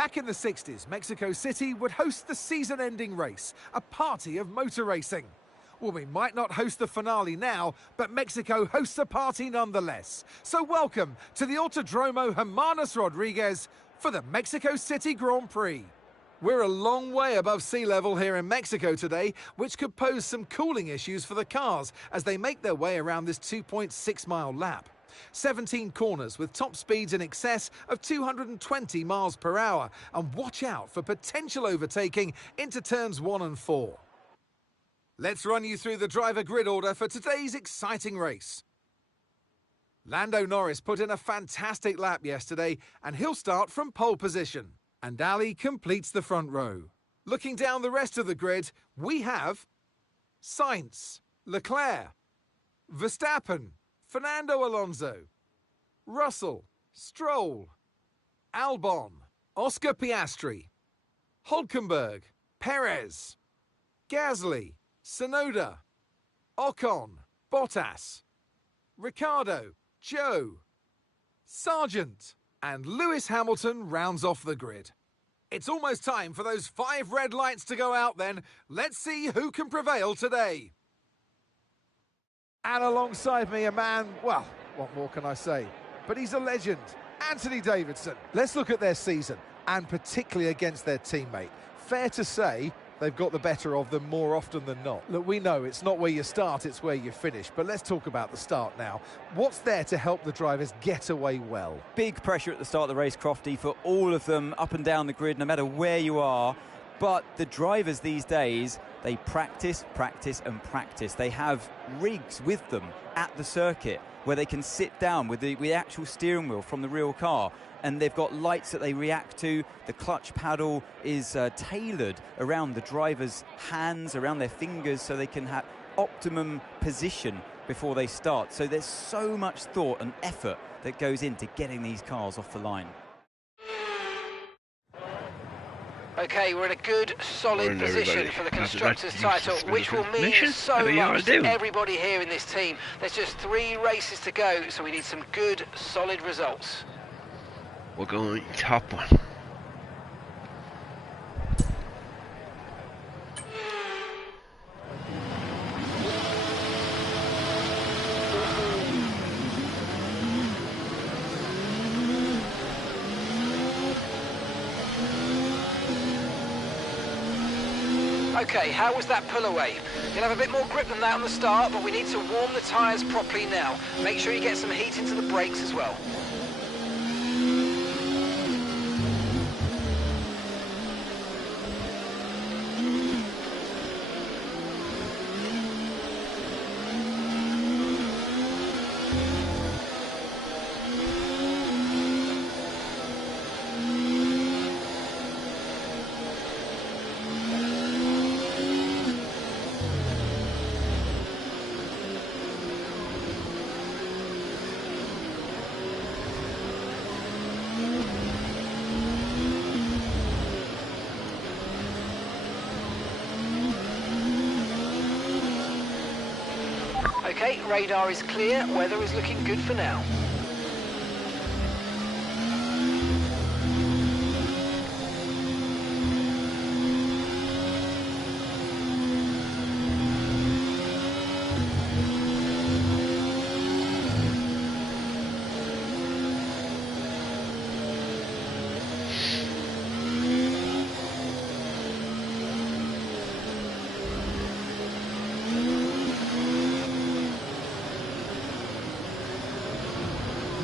Back in the 60s, Mexico City would host the season-ending race, a party of motor racing. Well, we might not host the finale now, but Mexico hosts a party nonetheless. So welcome to the Autodromo Hermanos Rodriguez for the Mexico City Grand Prix. We're a long way above sea level here in Mexico today, which could pose some cooling issues for the cars as they make their way around this 2.6-mile lap. 17 corners with top speeds in excess of 220 miles per hour, and watch out for potential overtaking into turns 1 and 4. Let's run you through the driver grid order for today's exciting race. Lando Norris put in a fantastic lap yesterday, and he'll start from pole position. And Ali completes the front row. Looking down the rest of the grid, we have Sainz, Leclerc, Verstappen, Fernando Alonso, Russell, Stroll, Albon, Oscar Piastri, Hülkenberg, Perez, Gasly, Tsunoda, Ocon, Bottas, Ricciardo, Joe, Sargent, and Lewis Hamilton rounds off the grid. It's almost time for those 5 red lights to go out then. Let's see who can prevail today. And alongside me, a man, well, what more can I say? But he's a legend, Anthony Davidson. Let's look at their season, and particularly against their teammate. Fair to say, they've got the better of them more often than not. Look, we know it's not where you start, it's where you finish. But let's talk about the start now. What's there to help the drivers get away well? Big pressure at the start of the race, Crofty, for all of them up and down the grid, no matter where you are. But the drivers these days, they practice, practice and practice. They have rigs with them at the circuit where they can sit down with the actual steering wheel from the real car, and they've got lights that they react to. The clutch paddle is tailored around the driver's hands, around their fingers, so they can have optimum position before they start. So there's so much thought and effort that goes into getting these cars off the line. Okay, we're in a good, solid position for the Constructors' title, which will mean so much to everybody here in this team. There's just 3 races to go, so we need some good, solid results. We're going top one. Okay, how was that pull away? You'll have a bit more grip than that on the start, but we need to warm the tyres properly now. Make sure you get some heat into the brakes as well. Okay, radar is clear, weather is looking good for now.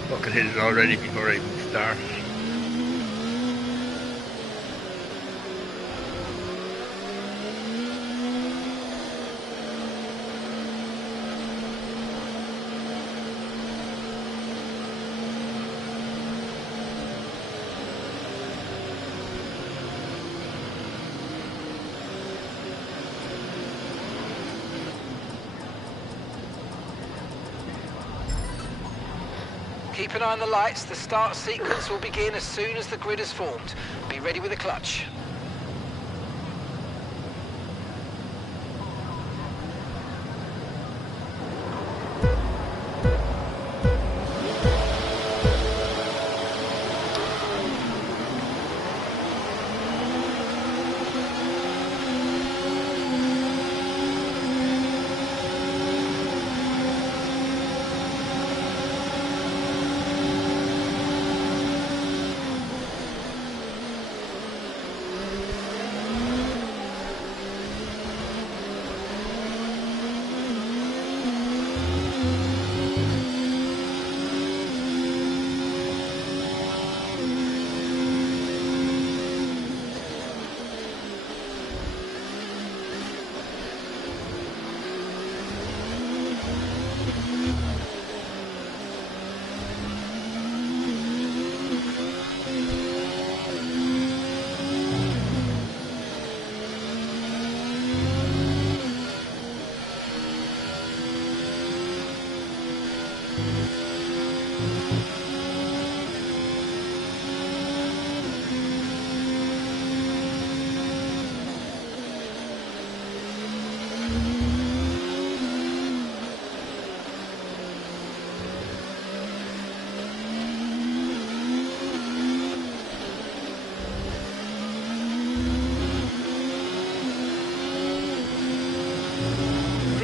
Bucket hit it already before I even start. Keep an eye on the lights. The start sequence will begin as soon as the grid is formed. Be ready with the clutch.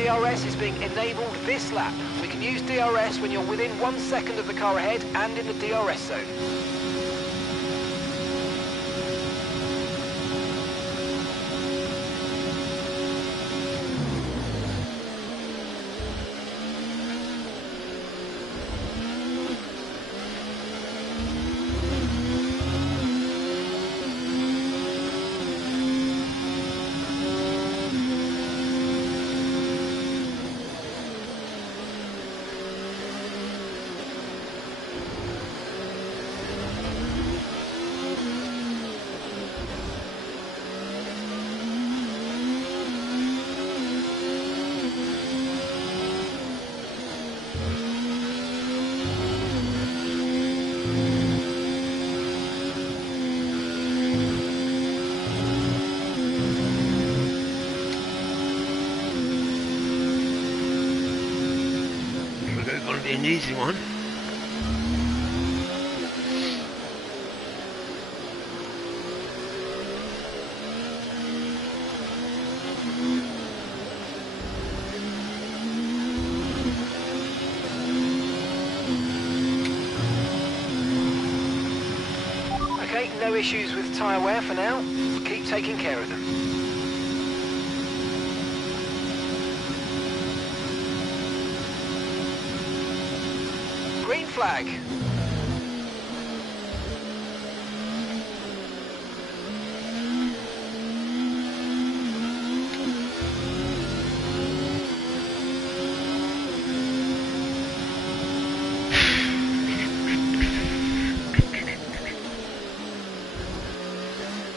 DRS is being enabled this lap. We can use DRS when you're within 1 second of the car ahead and in the DRS zone. An easy one. Okay, no issues with tyre wear for now. We'll keep taking care of them. Green flag.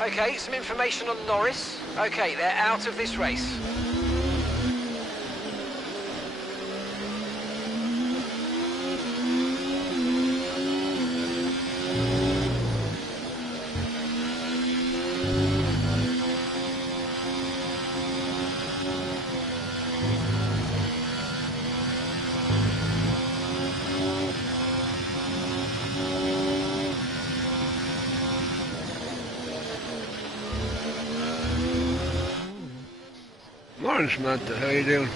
Okay, some information on Norris. Okay, they're out of this race. Morning, Samantha. How you doing?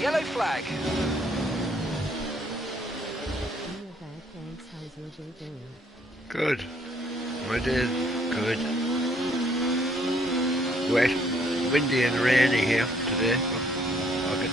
Yellow flag. Good. My day's good. Wet, windy and rainy here today. I'll get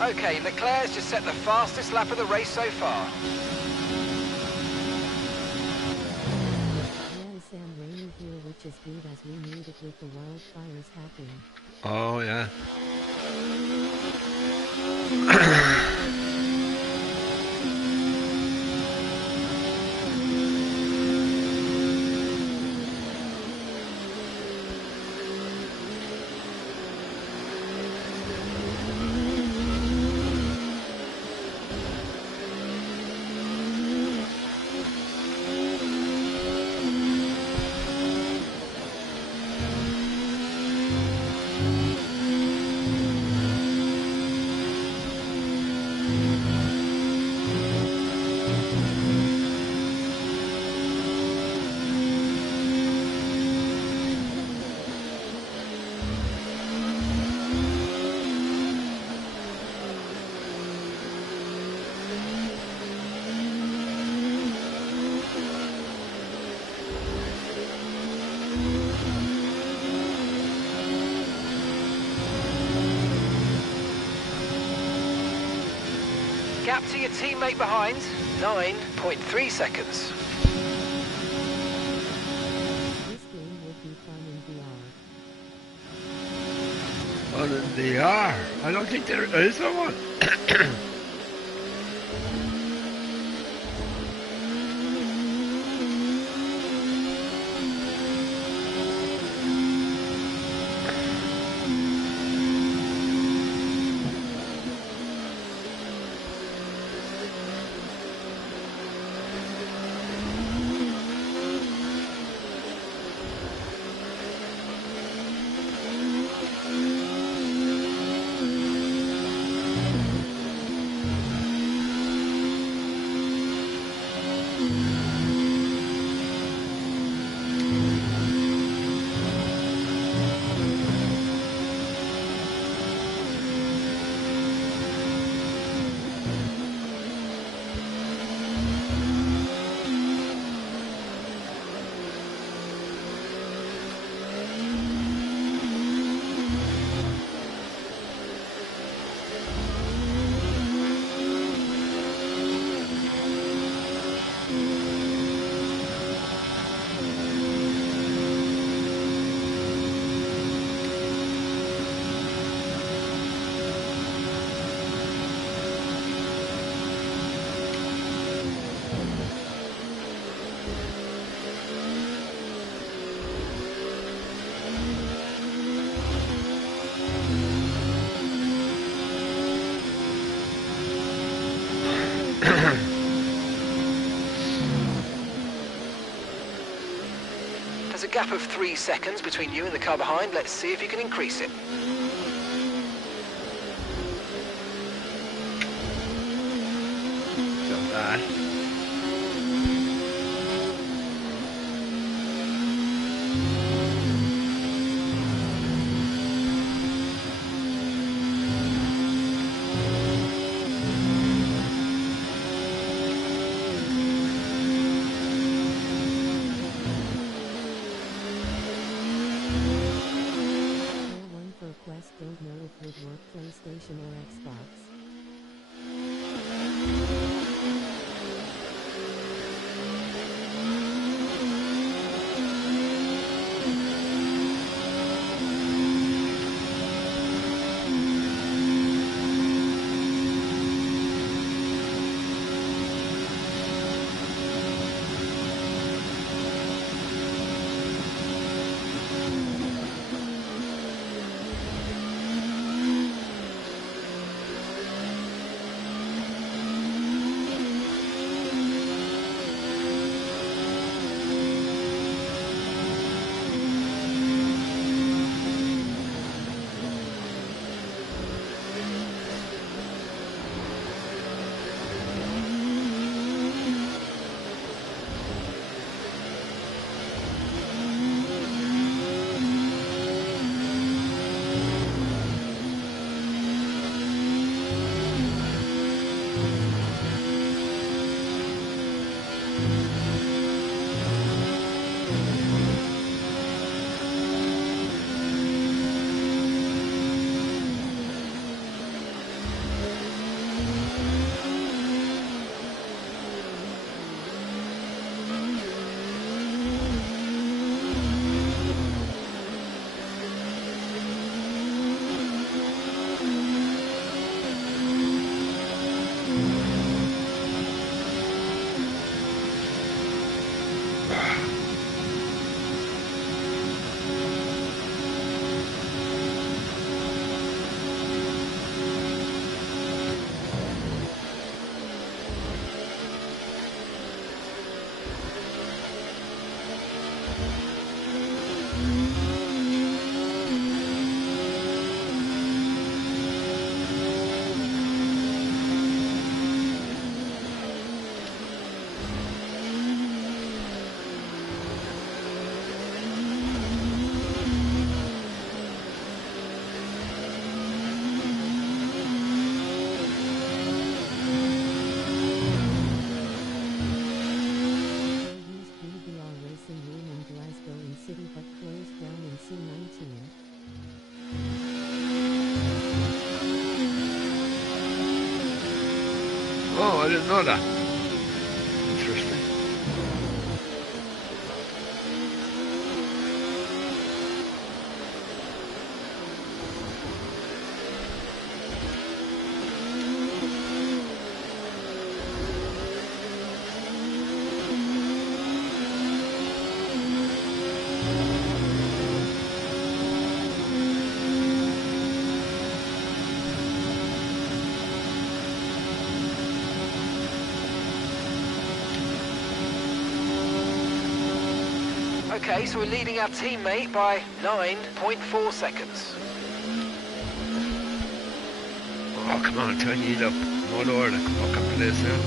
Okay, Leclerc's just set the fastest lap of the race so far. Sam rainy here, which is good as we need it with the wildfires happening. Oh, yeah. gap to your teammate behind, 9.3 seconds. This game would be fun in VR. On the VR. I don't think there is one. There's a gap of 3 seconds between you and the car behind. Let's see if you can increase it. Not bad. Quest don't know if would work PlayStation or Xbox. Oh, I didn't know that. Interesting. Okay, so we're leading our teammate by 9.4 seconds. Oh, come on, tighten it up. More over the fucking place now.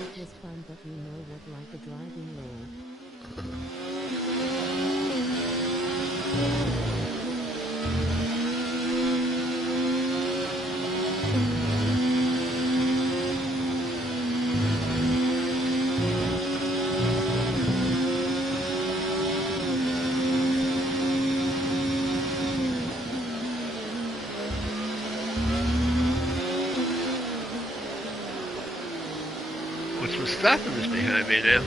It was fun, but you know what, like a driving role. What's Mustafa is behind me now?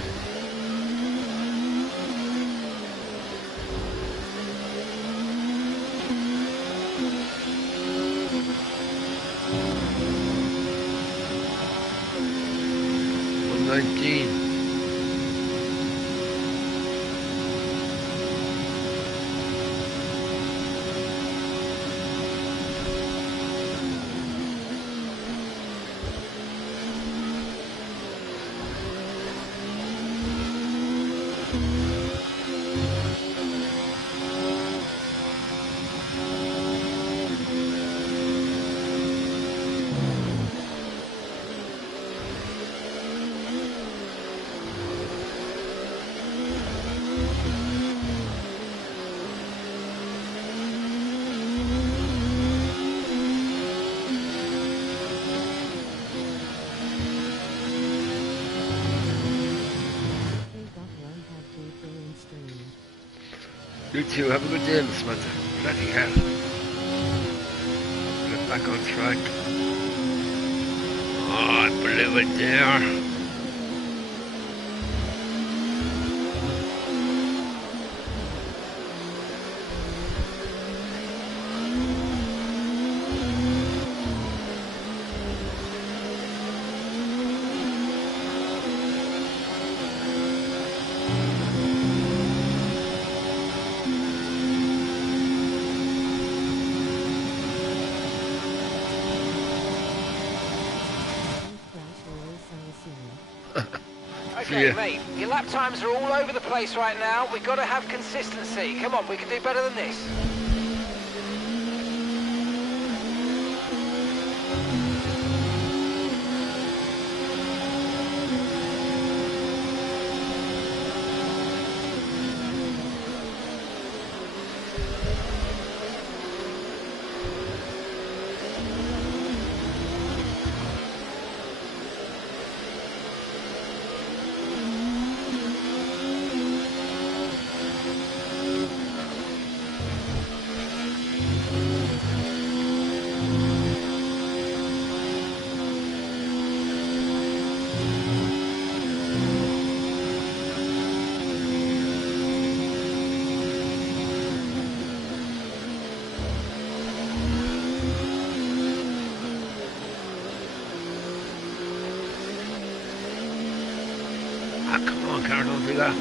You too, have a good day, Miss Samantha. Bloody hell. Get back on track. Oh, I blew it there. Okay, mate, your lap times are all over the place right now. We've got to have consistency. Come on, we can do better than this. Ah, come on, Karen, don't do that.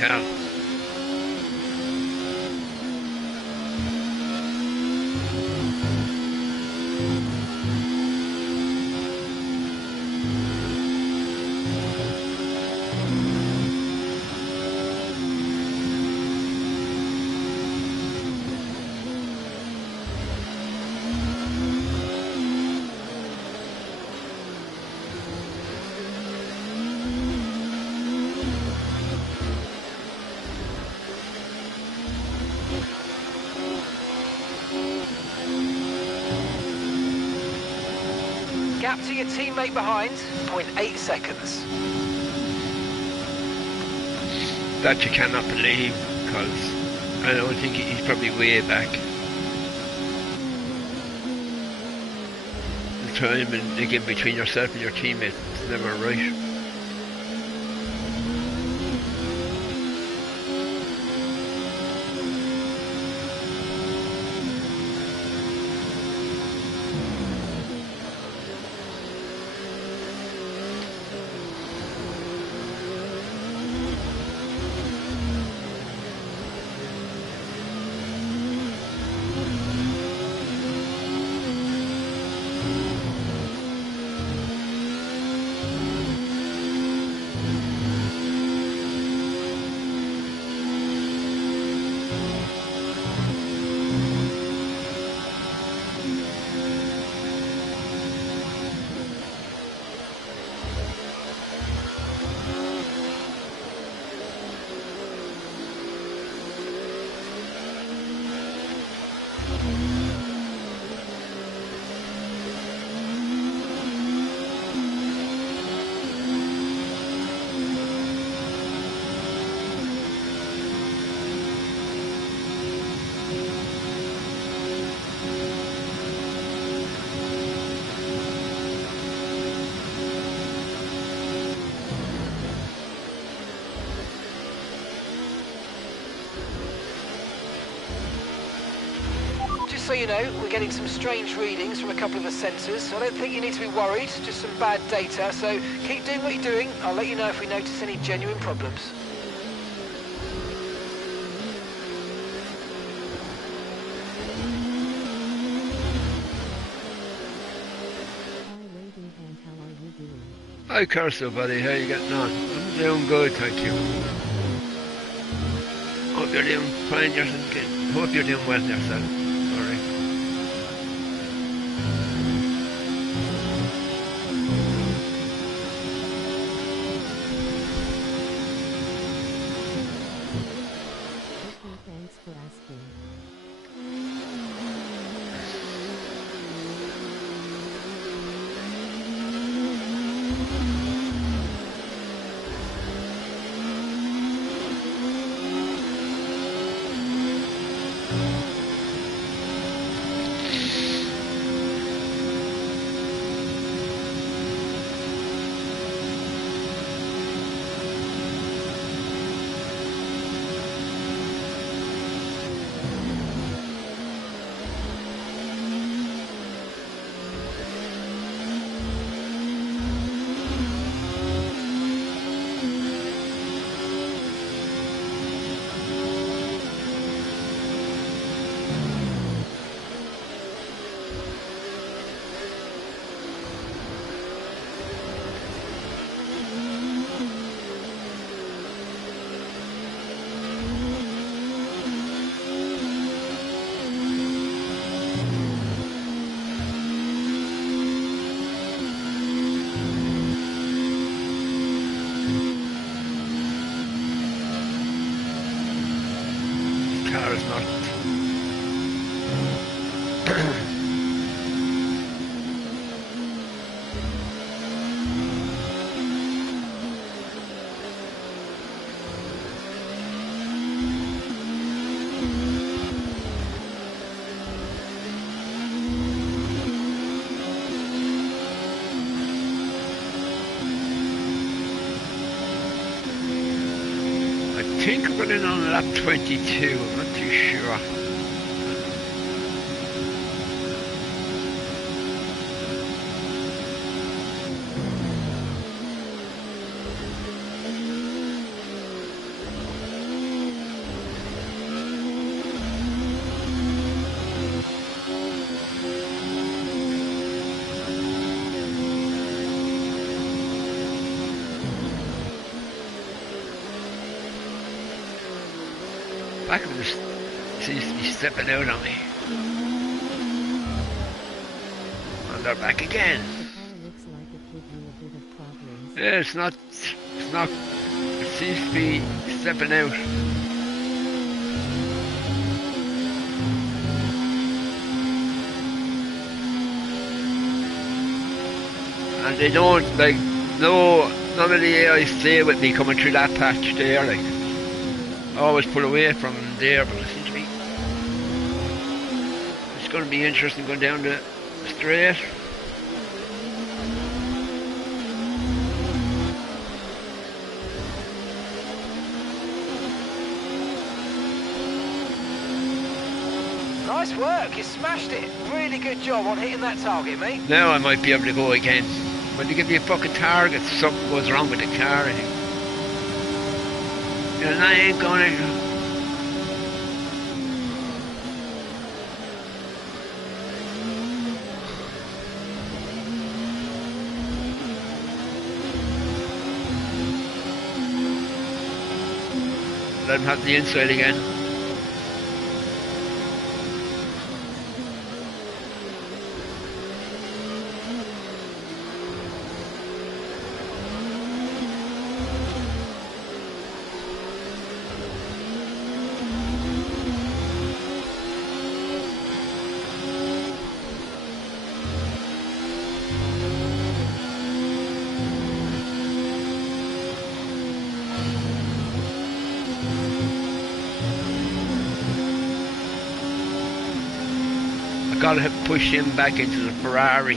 can. Gap to your teammate behind, 0.8 seconds. That you cannot believe, because I don't think he's probably way back. The time and again between yourself and your teammate, it's never right. So you know, we're getting some strange readings from a couple of the sensors, so I don't think you need to be worried, just some bad data, so keep doing what you're doing. I'll let you know if we notice any genuine problems. Hi Curso buddy, how you getting on? I'm doing good, thank you. Hope you're doing fine yourself. Hope you're doing well yourself. Alright. Thanks for asking. Car is not. I think we're going in on lap 22, I'm not too sure. Back of this seems to be stepping out on me. And they're back again. Looks like it could be a bit of progress. Yeah, it's not, it seems to be stepping out. And they don't, like, none of the AI stay with me coming through that patch there, like. I always pull away from them there, but it seems to be, it's going to be interesting going down the straight. Nice work, you smashed it. Really good job on hitting that target, mate. Now I might be able to go again. When they give you a fucking target, something goes wrong with the car, I think. And I ain't gonna. Let him have the inside again. Gotta push him back into the Ferrari.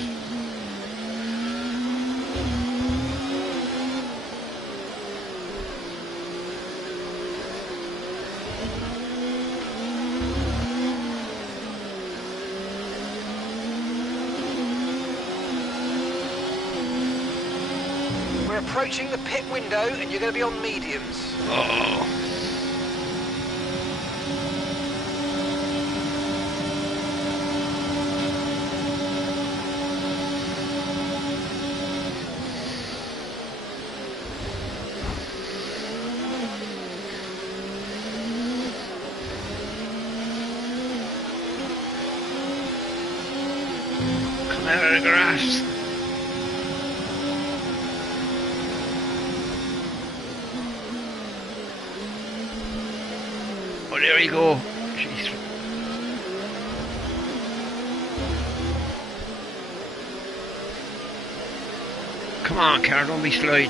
We're approaching the pit window and you're going to be on mediums. Oh. Out of the grass. Oh, there you go. Jeez. Come on, car, don't be sliding.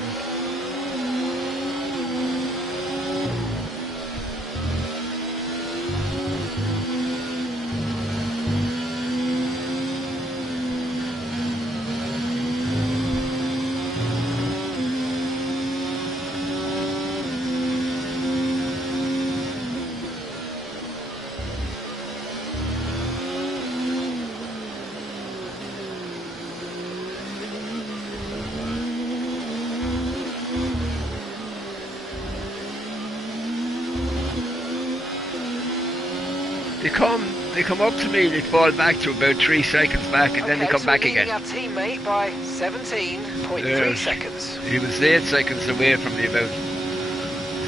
They come up to me, they fall back to about 3 seconds back, and then they come back again. Our teammate by 17.3 seconds. He was 8 seconds away from me about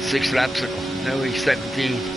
6 laps ago. Now he's 17.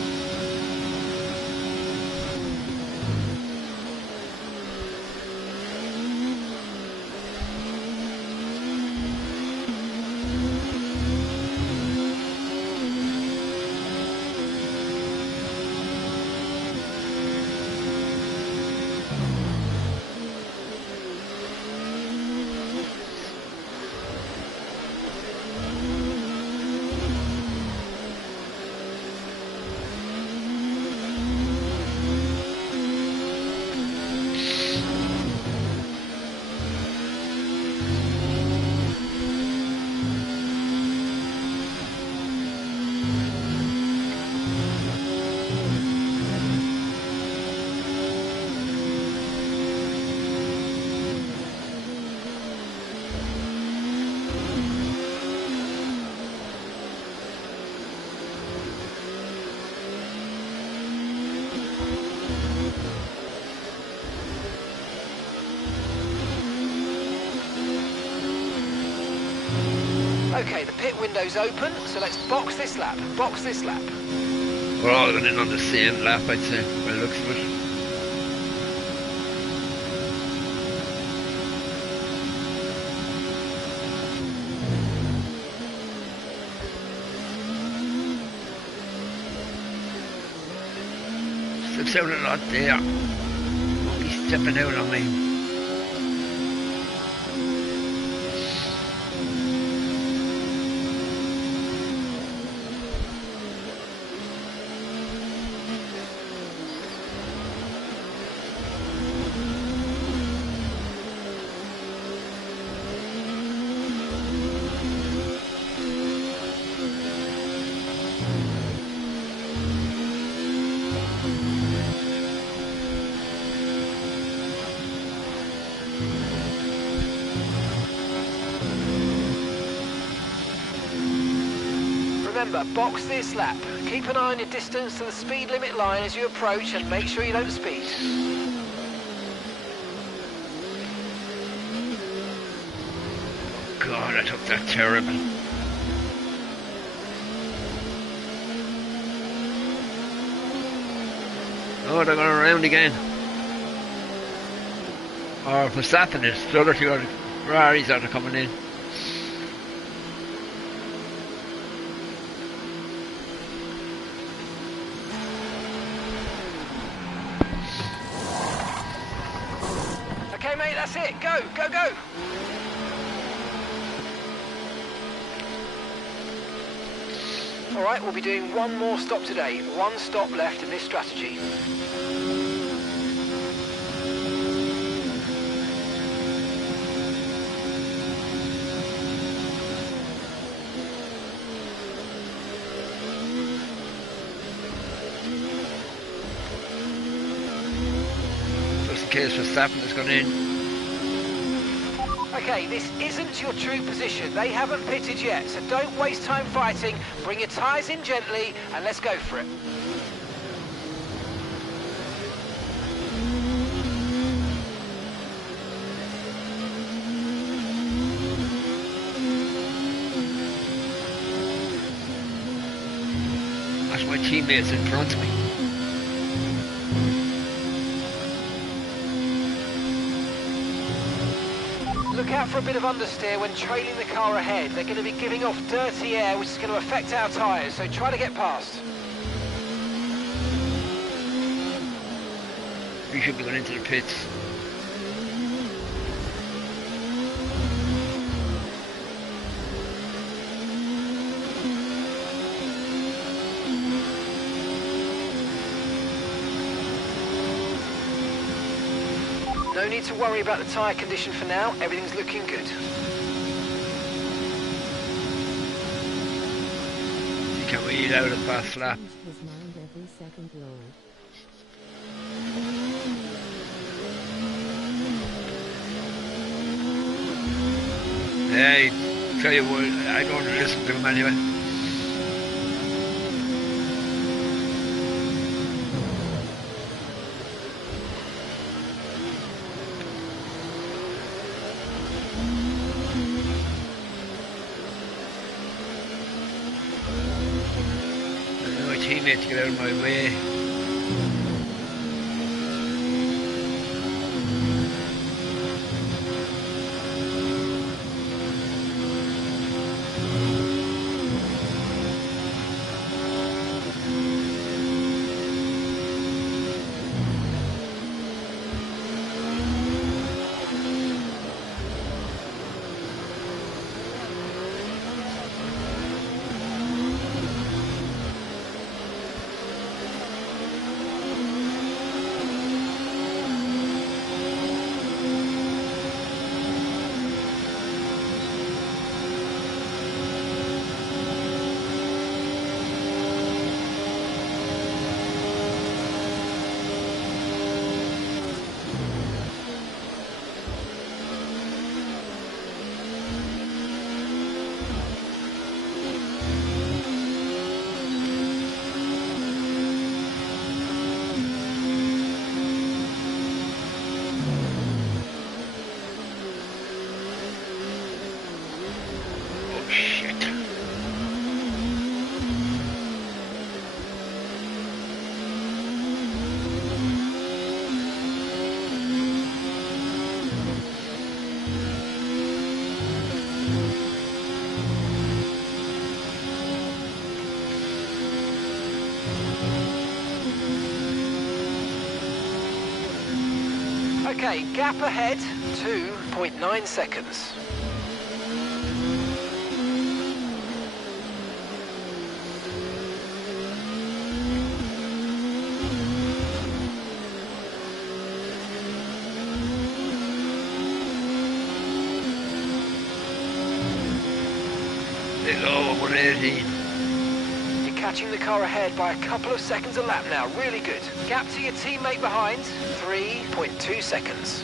Okay, the pit window's open, so let's box this lap. Box this lap. We're all going in on the same lap, I'd say, by the looks of it. Slips out a lot there. He's stepping out on me. Remember, box this lap. Keep an eye on your distance to the speed limit line as you approach and make sure you don't speed. God, I took that terrible. Oh, they're going around again. Or Verstappen is. The other two Ferraris that are coming in. Okay, mate, that's it. Go, go, go. All right, we'll be doing one more stop today. One stop left in this strategy. Just in case Verstappen has gone in. Okay, this isn't your true position. They haven't pitted yet, so don't waste time fighting. Bring your tyres in gently and let's go for it. That's my teammates in front of me. Look out for a bit of understeer when trailing the car ahead. They're going to be giving off dirty air, which is going to affect our tyres, so try to get past. We should be going into the pits. No need to worry about the tyre condition for now. Everything's looking good. You can't wait out a fast lap. His mind every second load. Hey, tell you what, I don't listen to him anyway. My teammate to get out of my way. Okay, gap ahead, 2.9 seconds. They go 180. You're catching the car ahead by a couple of seconds a lap now, really good. Gap to your teammate behind, 3.2 seconds.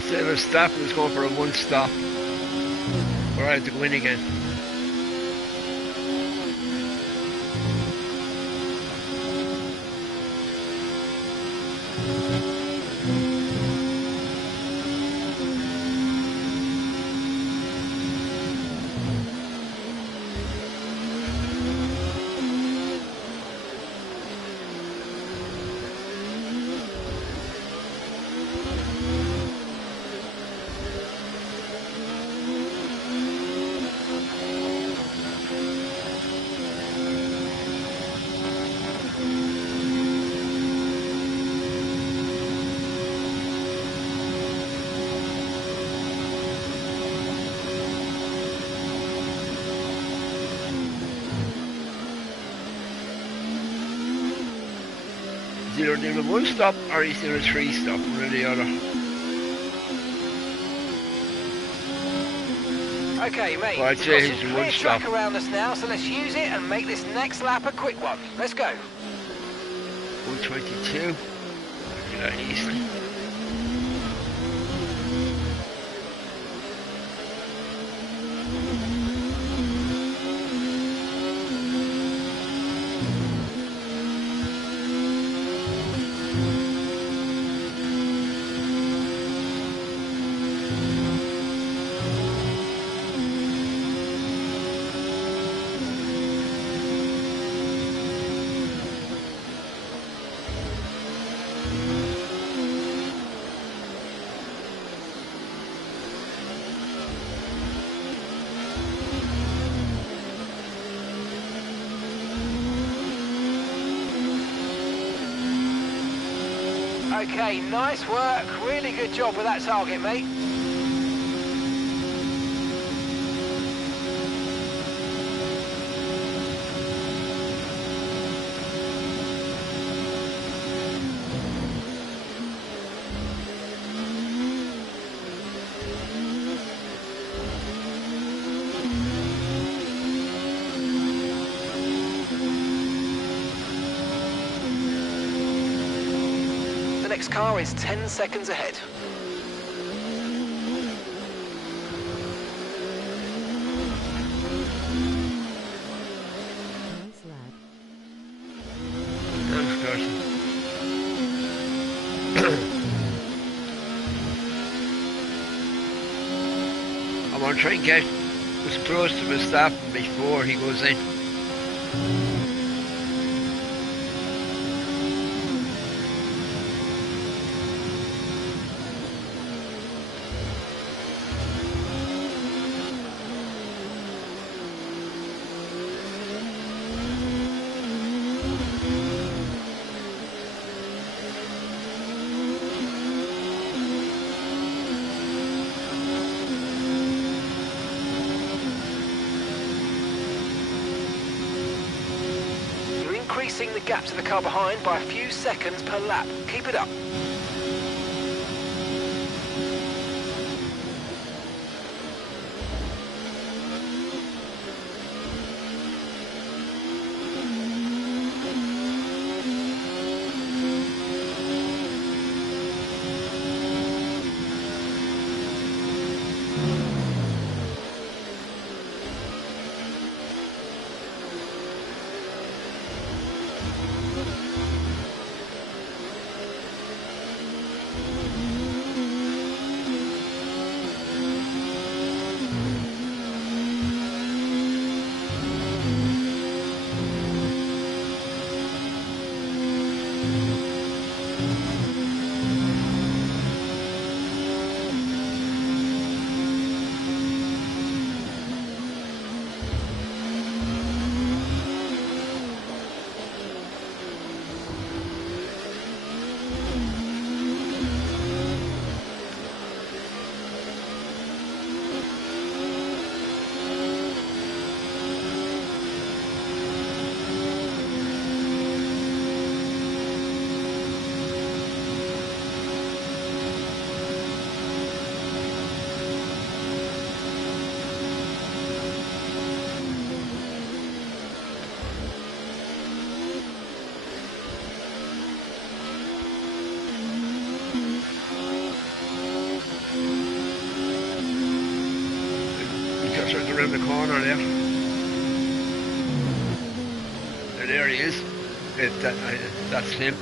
Instead of a stop, it was going for a one stop. Or I had to go in again. Either doing a one stop or he's doing a three stop, one or the other. Okay, mate. Well, I'd say he's doing one stop. Track around us now, so let's use it and make this next lap a quick one. Let's go. 122. Do that easily. Okay, nice work. Really good job with that target, mate. The next car is 10 seconds ahead. Nice lad. try and get as close to Verstappen before he goes in. Increasing the gap to the car behind by a few seconds per lap. Keep it up. Around the corner there. There he is. That's him.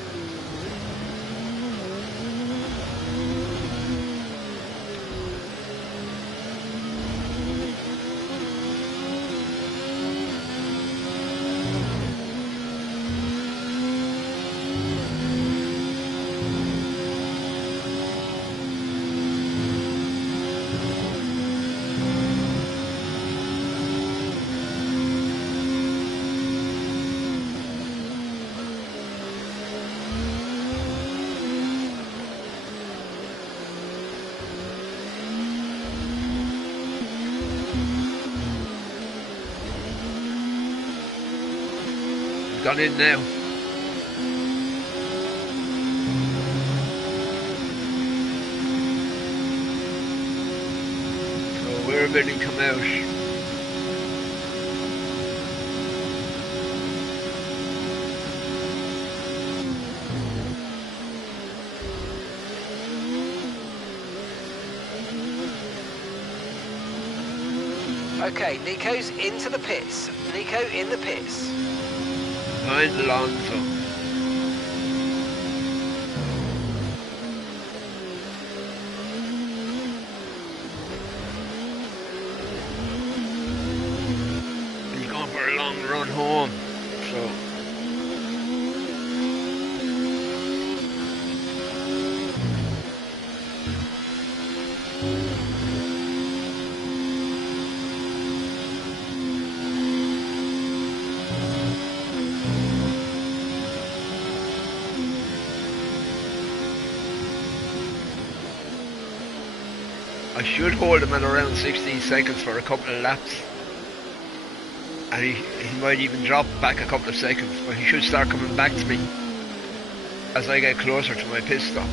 Gone in now. So where will he come out? Okay, Nico's into the pits. Nico in the pits. Behind Alonso. He's going for a long run home, so I should hold him at around 16 seconds for a couple of laps, and he might even drop back a couple of seconds, but he should start coming back to me as I get closer to my pit stop.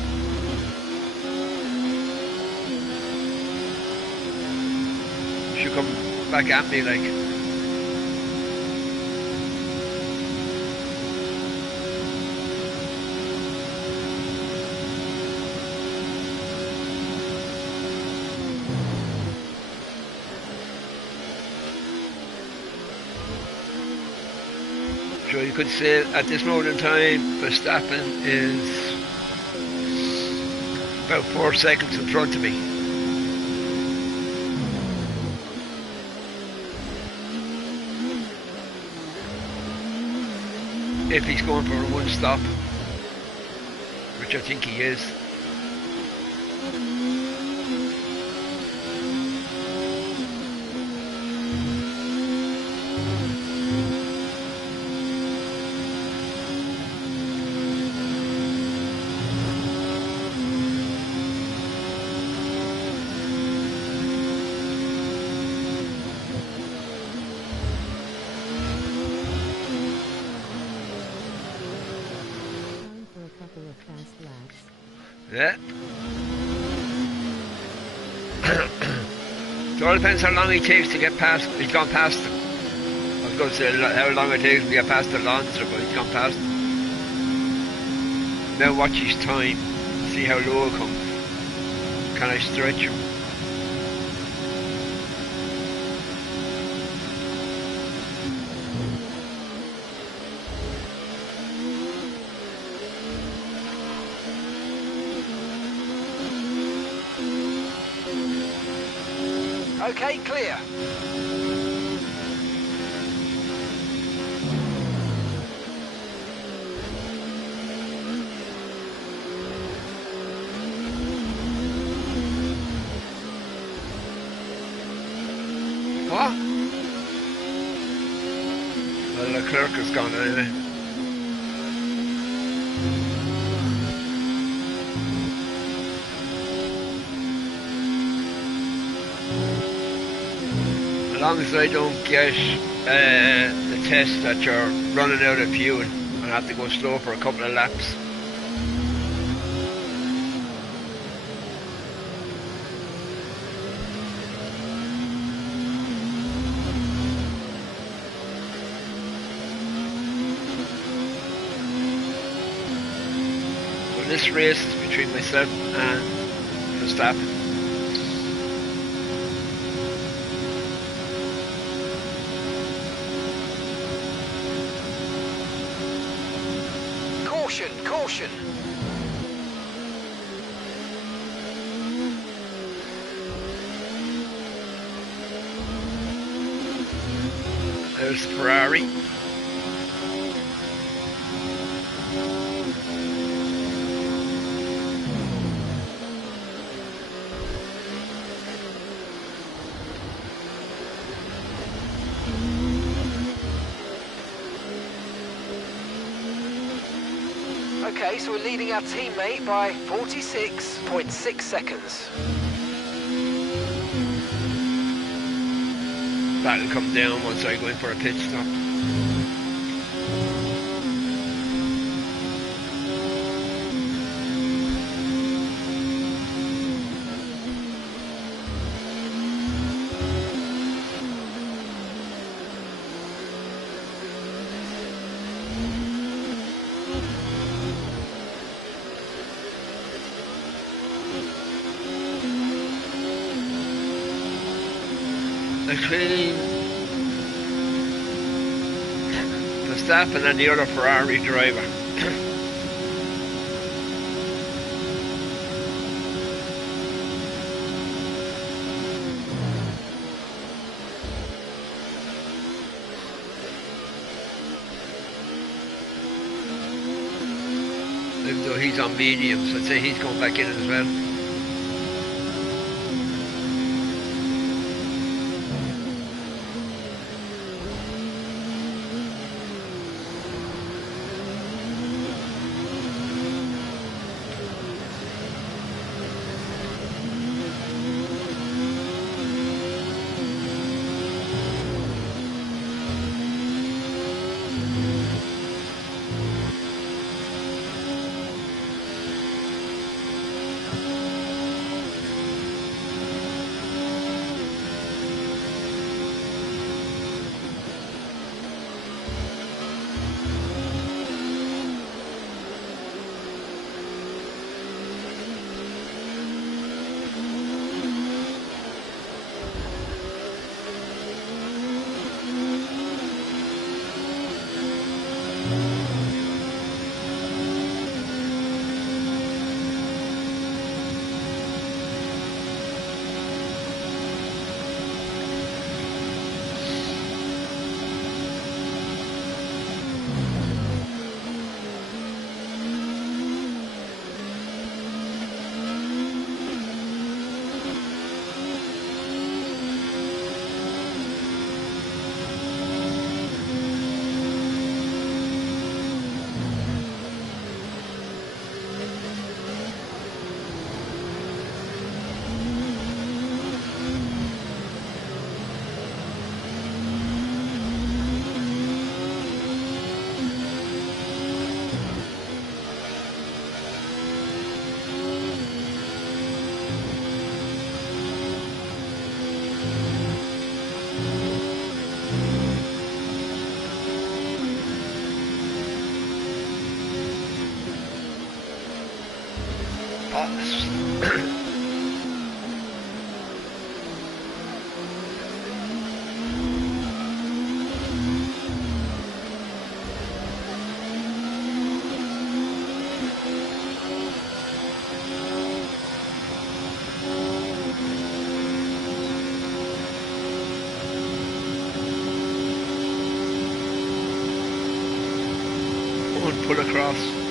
Should come back at me like. So you could say at this moment in time, Verstappen is about 4 seconds in front of me. if he's going for a one stop, which I think he is. Yeah. It all depends how long he takes to get past. He's gone past them. I was going to say how long it takes to get past the Lancer, but he's gone past them. Now watch his time. See how low it comes. Can I stretch him? Okay, clear. What? Well, the clerk has gone anyway. As long as I don't get the test that you're running out of fuel and have to go slow for a couple of laps. Well, this race is between myself and Verstappen. Caution. There's Ferrari. Okay, so we're leading our teammate by 46.6 seconds. That'll come down once I go in for a pit stop. Between Verstappen and the other Ferrari driver. Even though he's on mediums, I'd say he's going back in as well. Pull across.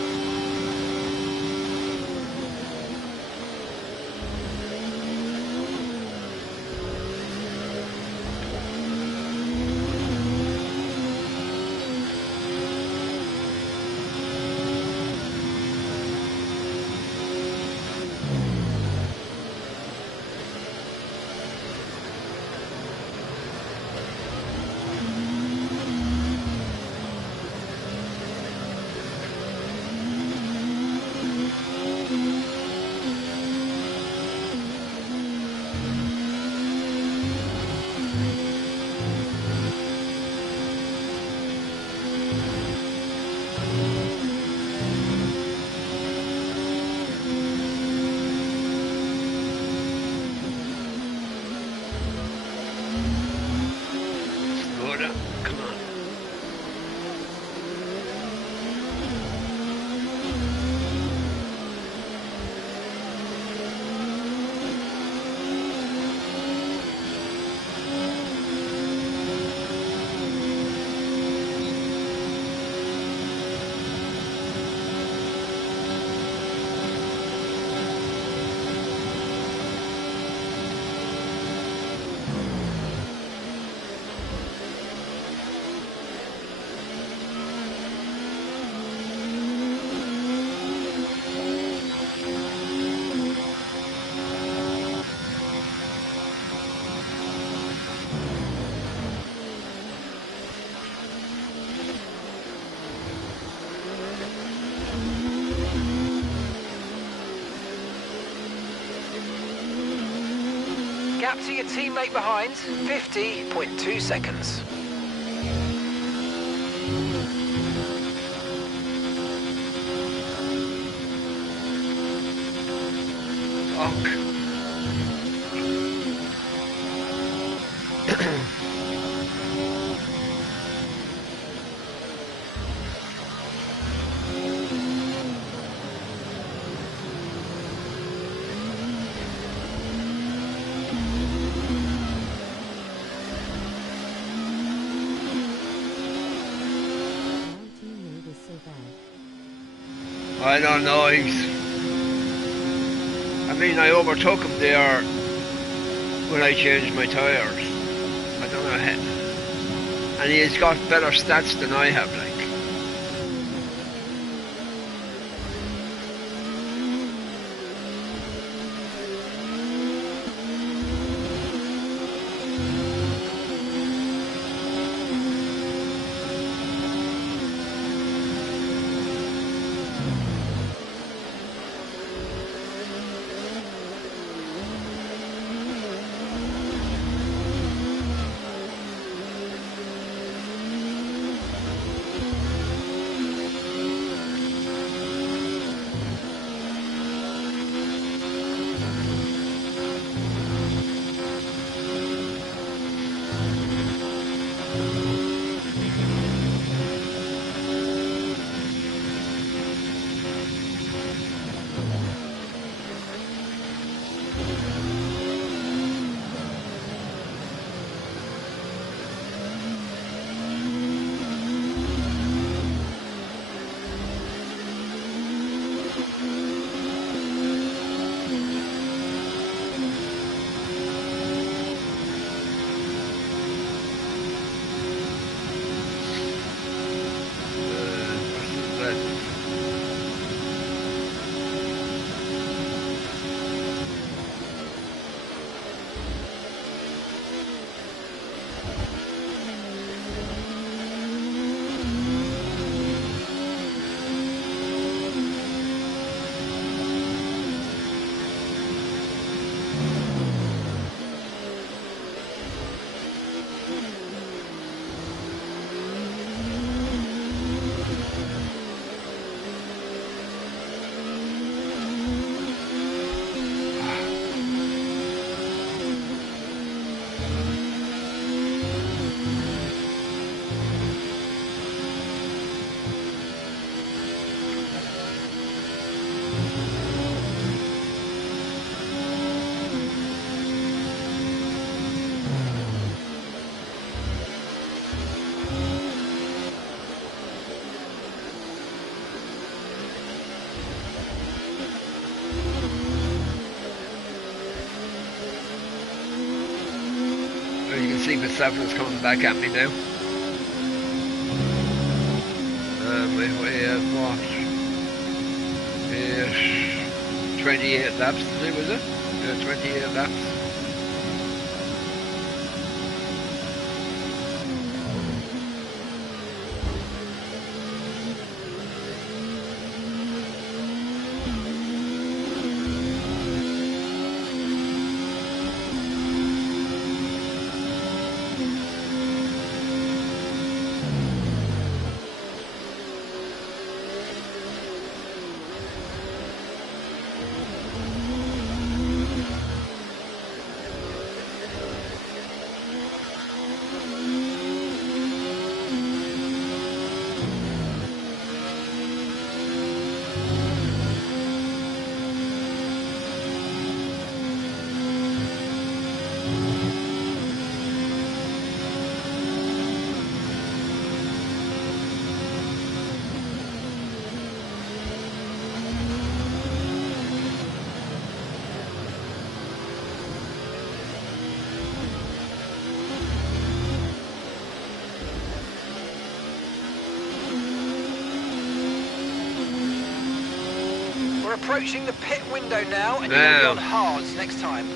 Gap to your teammate behind, 50.2 seconds. I don't know, I mean, I overtook him there when I changed my tyres. I don't know how. And he's got better stats than I have, like. see Verstappen is coming back at me now. We have what? 28 laps to do, was it? 28 laps. We're approaching the pit window now, and you're going to be on hards next time.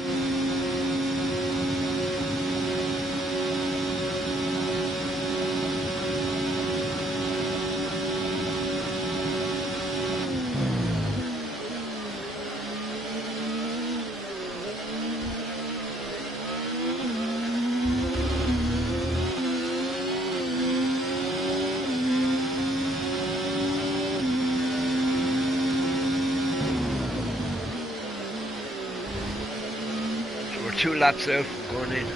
We're 2 laps out from going in.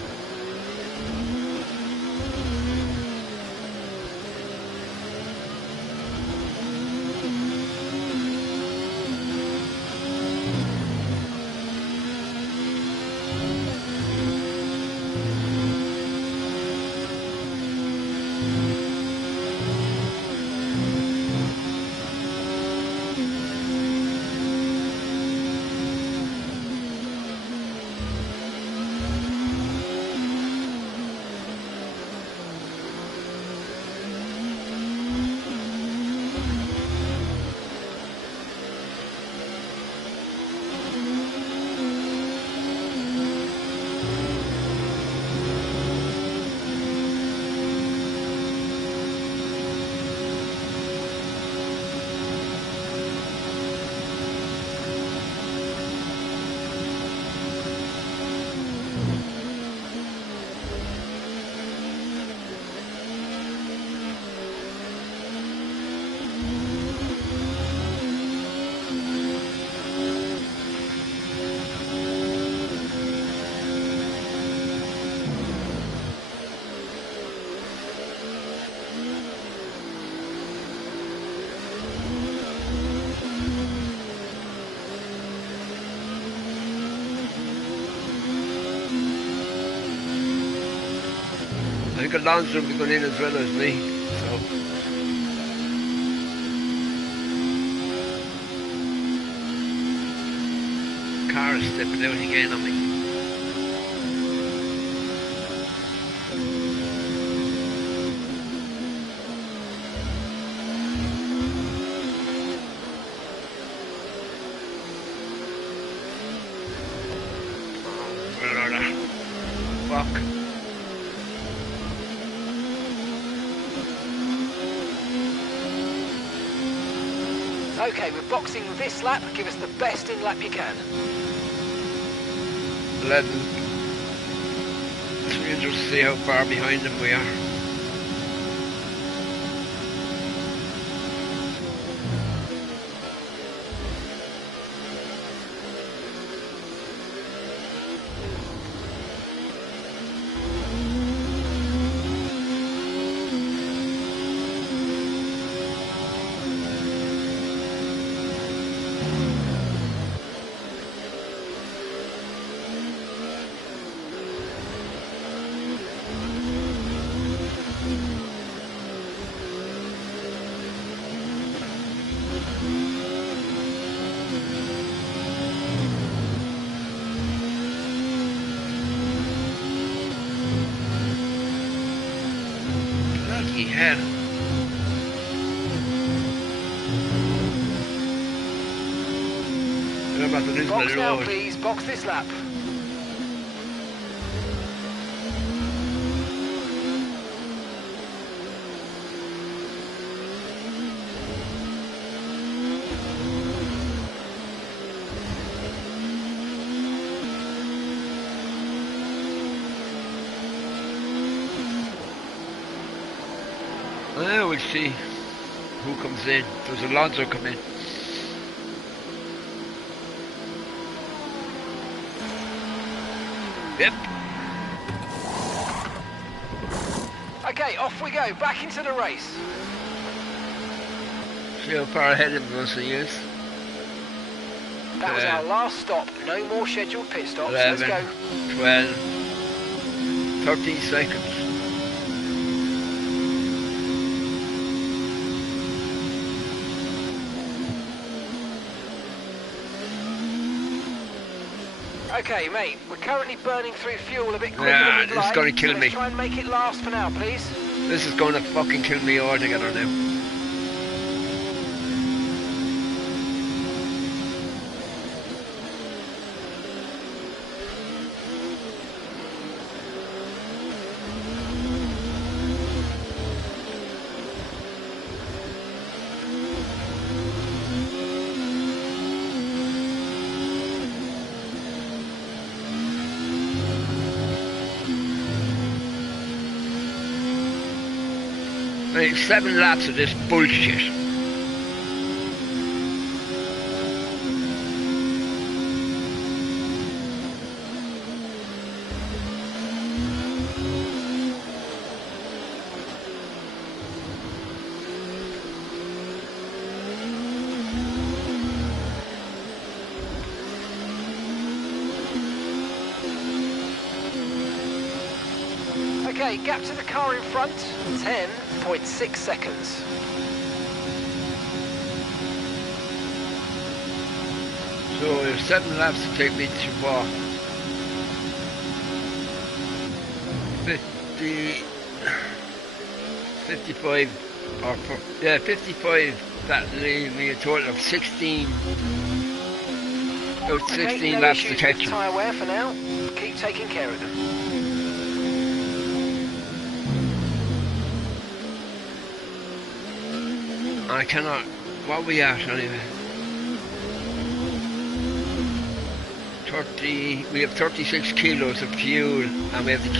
I think Alonso will be going in as well as me. So. Car is stepping out again on me. Fuck. Okay, we're boxing this lap. Give us the best in lap you can. 11. So we'll just see how far behind them we are. ahead. I'm about to lose my Box now, load. please. Box this lap. Well, we'll see who comes in. Does Alonso come in? Yep. Okay, off we go. Back into the race. See how far ahead of us he is. That was our last stop. No more scheduled pit stops. 11, Let's go. 12, 13 seconds. Okay, mate, we're currently burning through fuel a bit quicker Yeah, than we'd this like. is going to kill so me. Let's try and make it last for now, please. This is going to fucking kill me altogether now. Right, 7 laps of this bullshit. Okay, gap to the car in front, 10.6 seconds. So there's 7 laps to take me to what? 55, or 55. That leaves me a total of 16. About 16 laps to catch him. Tyre wear for now. Keep taking care of them. I cannot. What are we at anyway? 30. We have 36 kilos of fuel, and we have to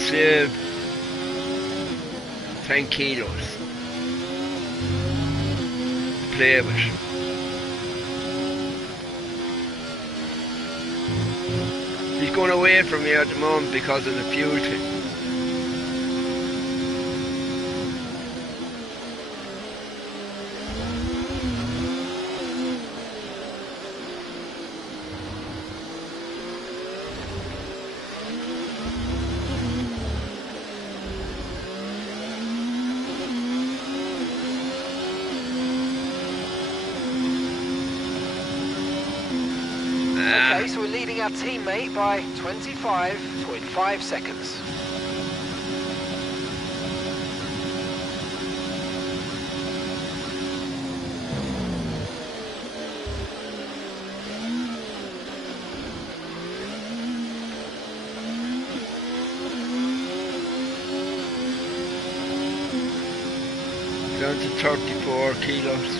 save 10 kilos to play with. He's going away from me at the moment because of the fuel thing. Okay, so we're leading our teammate by 25.5 seconds. Down to 34 kilos.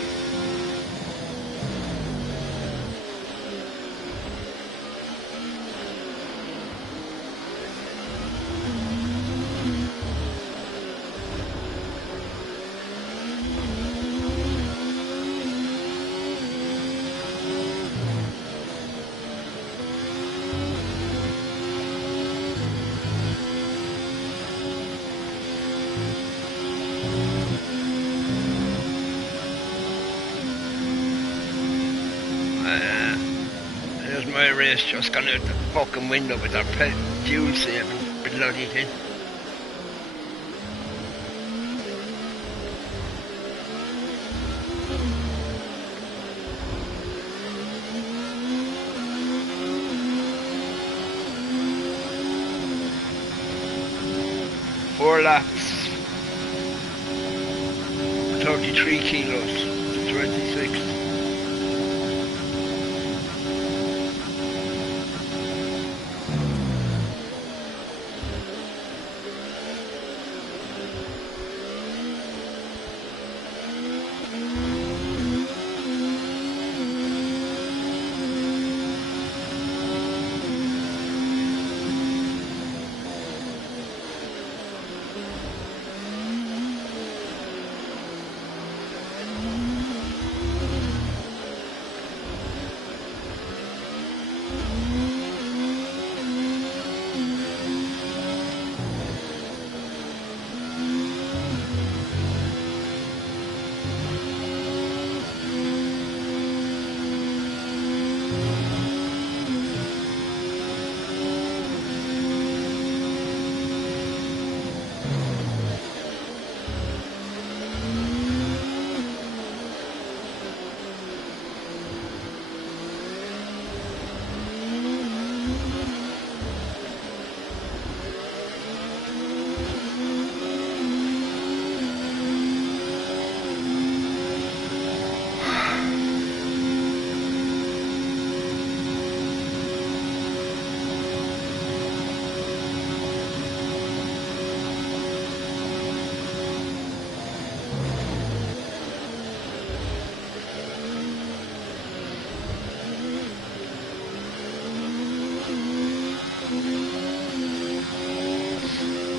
There's my race just gone out the fucking window with our fuel saving bloody thing. Four laps. 33 kilos to 26.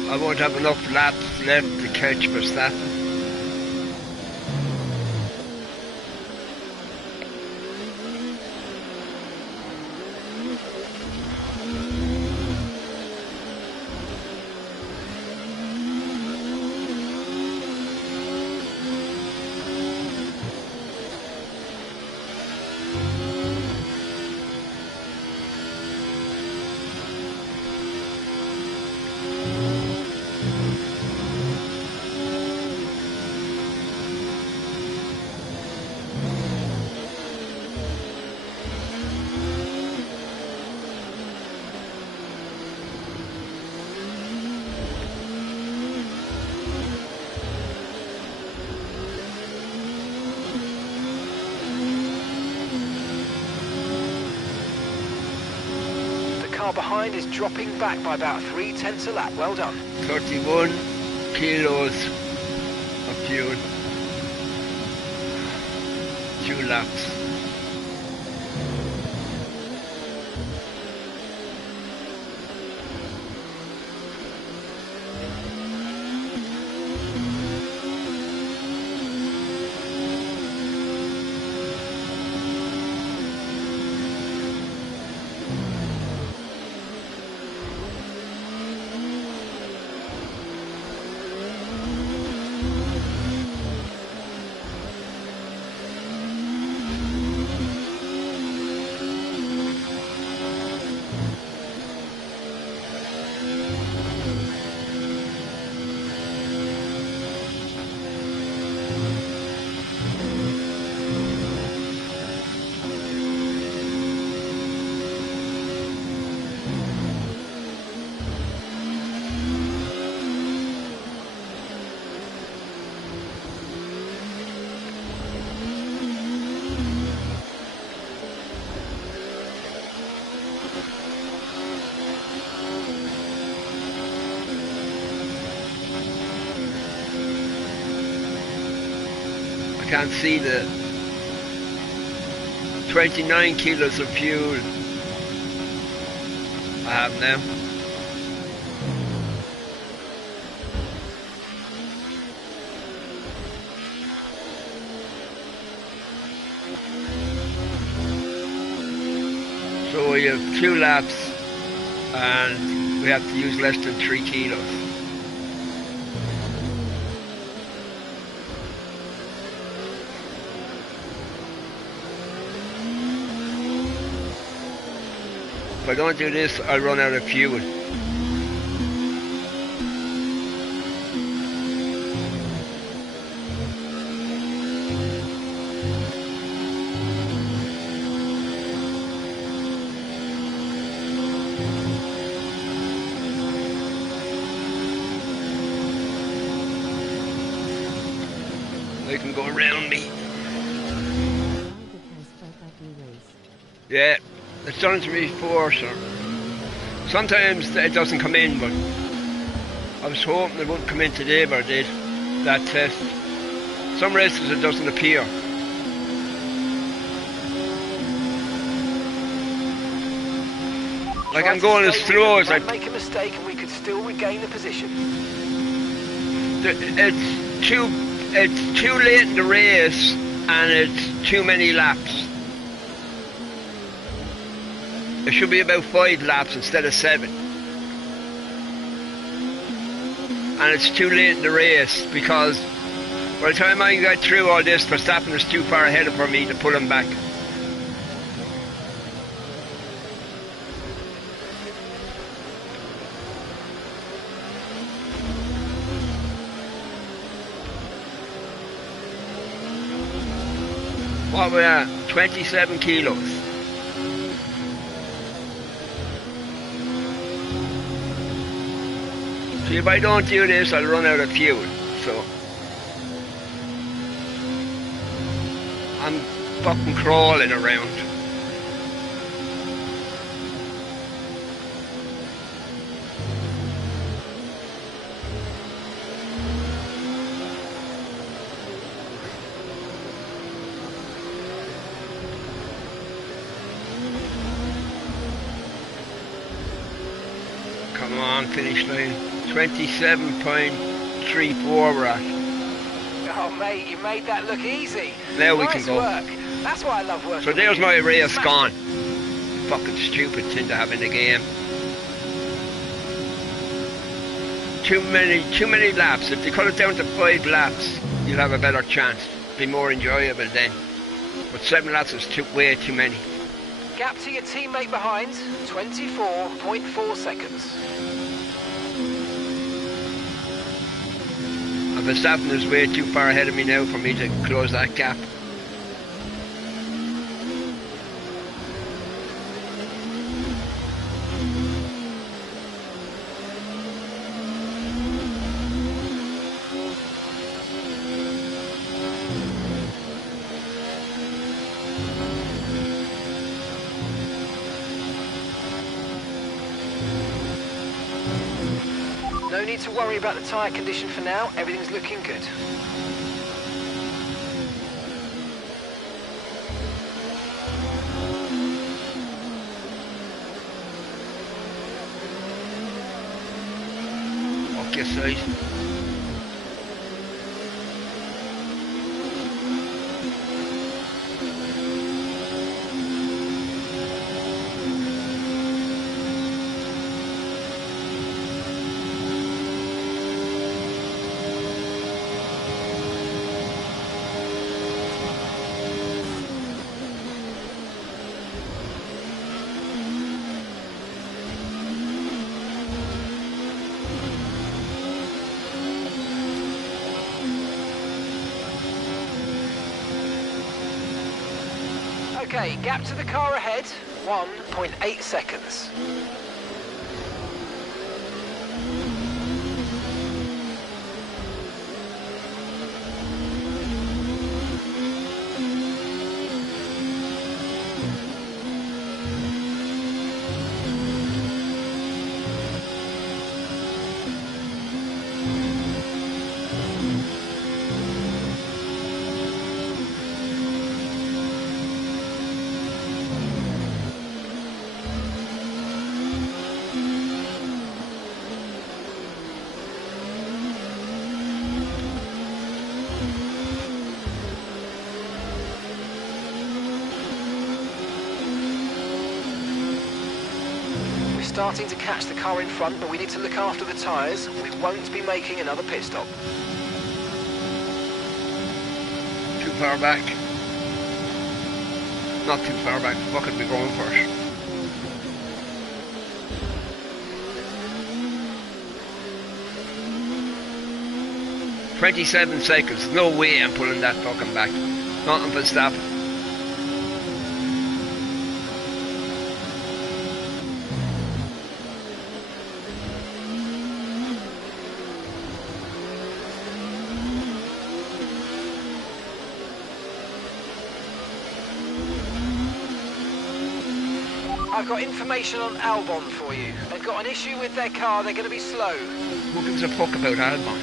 I won't have enough laps left to catch Verstappen. Behind is dropping back by about 0.3 a lap. Well done. 31 kilos of fuel. 2 laps. Can't see the 29 kilos of fuel I have now. So we have 2 laps and we have to use less than 3 kilos. If I don't do this, I'll run out of fuel. can go around me. Has fuck up the race. Yeah, it's done it to me before, so sometimes it doesn't come in, but I was hoping it wouldn't come in today, but it did. That test. Some races it doesn't appear. Like I'm going as slow as I make a mistake and we could still regain the position. It's too late in the race and it's too many laps. It should be about 5 laps instead of 7. And it's too late in the race because by the time I get through all this, Verstappen is too far ahead for me to pull him back. What were that? 27 kilos. See, if I don't do this, I'll run out of fuel. So I'm fucking crawling around. Come on, finish line. 27.34 we're at. Oh mate, you made that look easy. Now we Nice can go. work. That's why I love working. So there's with my you. race Smashed gone. it. Fucking stupid thing to have in the game. Too many laps. If they cut it down to 5 laps, you'll have a better chance. Be more enjoyable then. But 7 laps is way too many. Gap to your teammate behind, 24.4 seconds. And Verstappen is way too far ahead of me now for me to close that gap. No need to worry about the tyre condition for now, everything's looking good. Fuck your side. Okay, gap to the car ahead, 1.8 seconds. Starting to catch the car in front, but we need to look after the tyres. We won't be making another pit stop. Too far back. Not too far back. What could we going first? "27 seconds. No way I'm pulling that fucking back. Nothing but stop. I've got information on Albon for you. They've got an issue with their car, they're going to be slow. Who gives a fuck about Albon?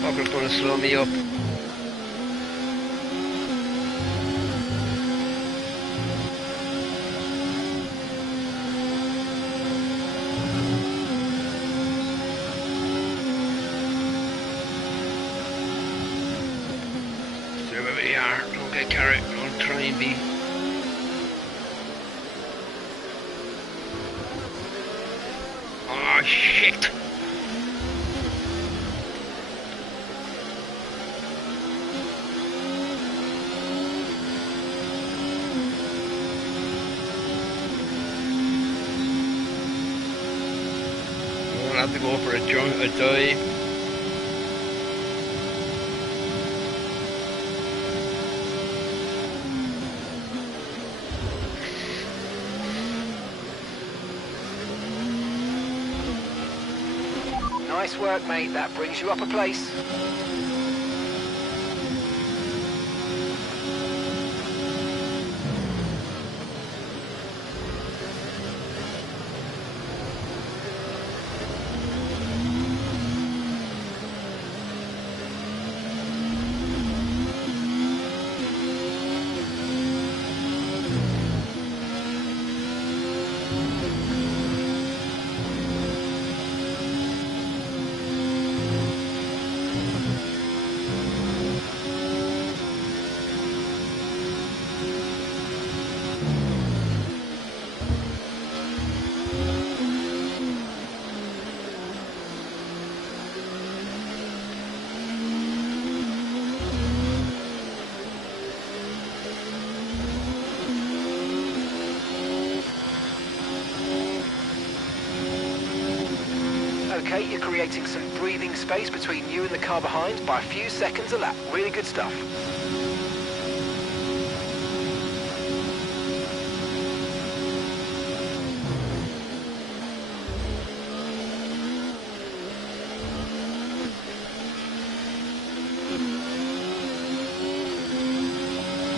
Fucker's gonna slow me up. Stay where we are, don't get carried, don't try and be. Oh shit! I'll have to go for a dive. Nice work, mate. That brings you up a place. Okay, you're creating some breathing space between you and the car behind by a few seconds a lap. Really good stuff.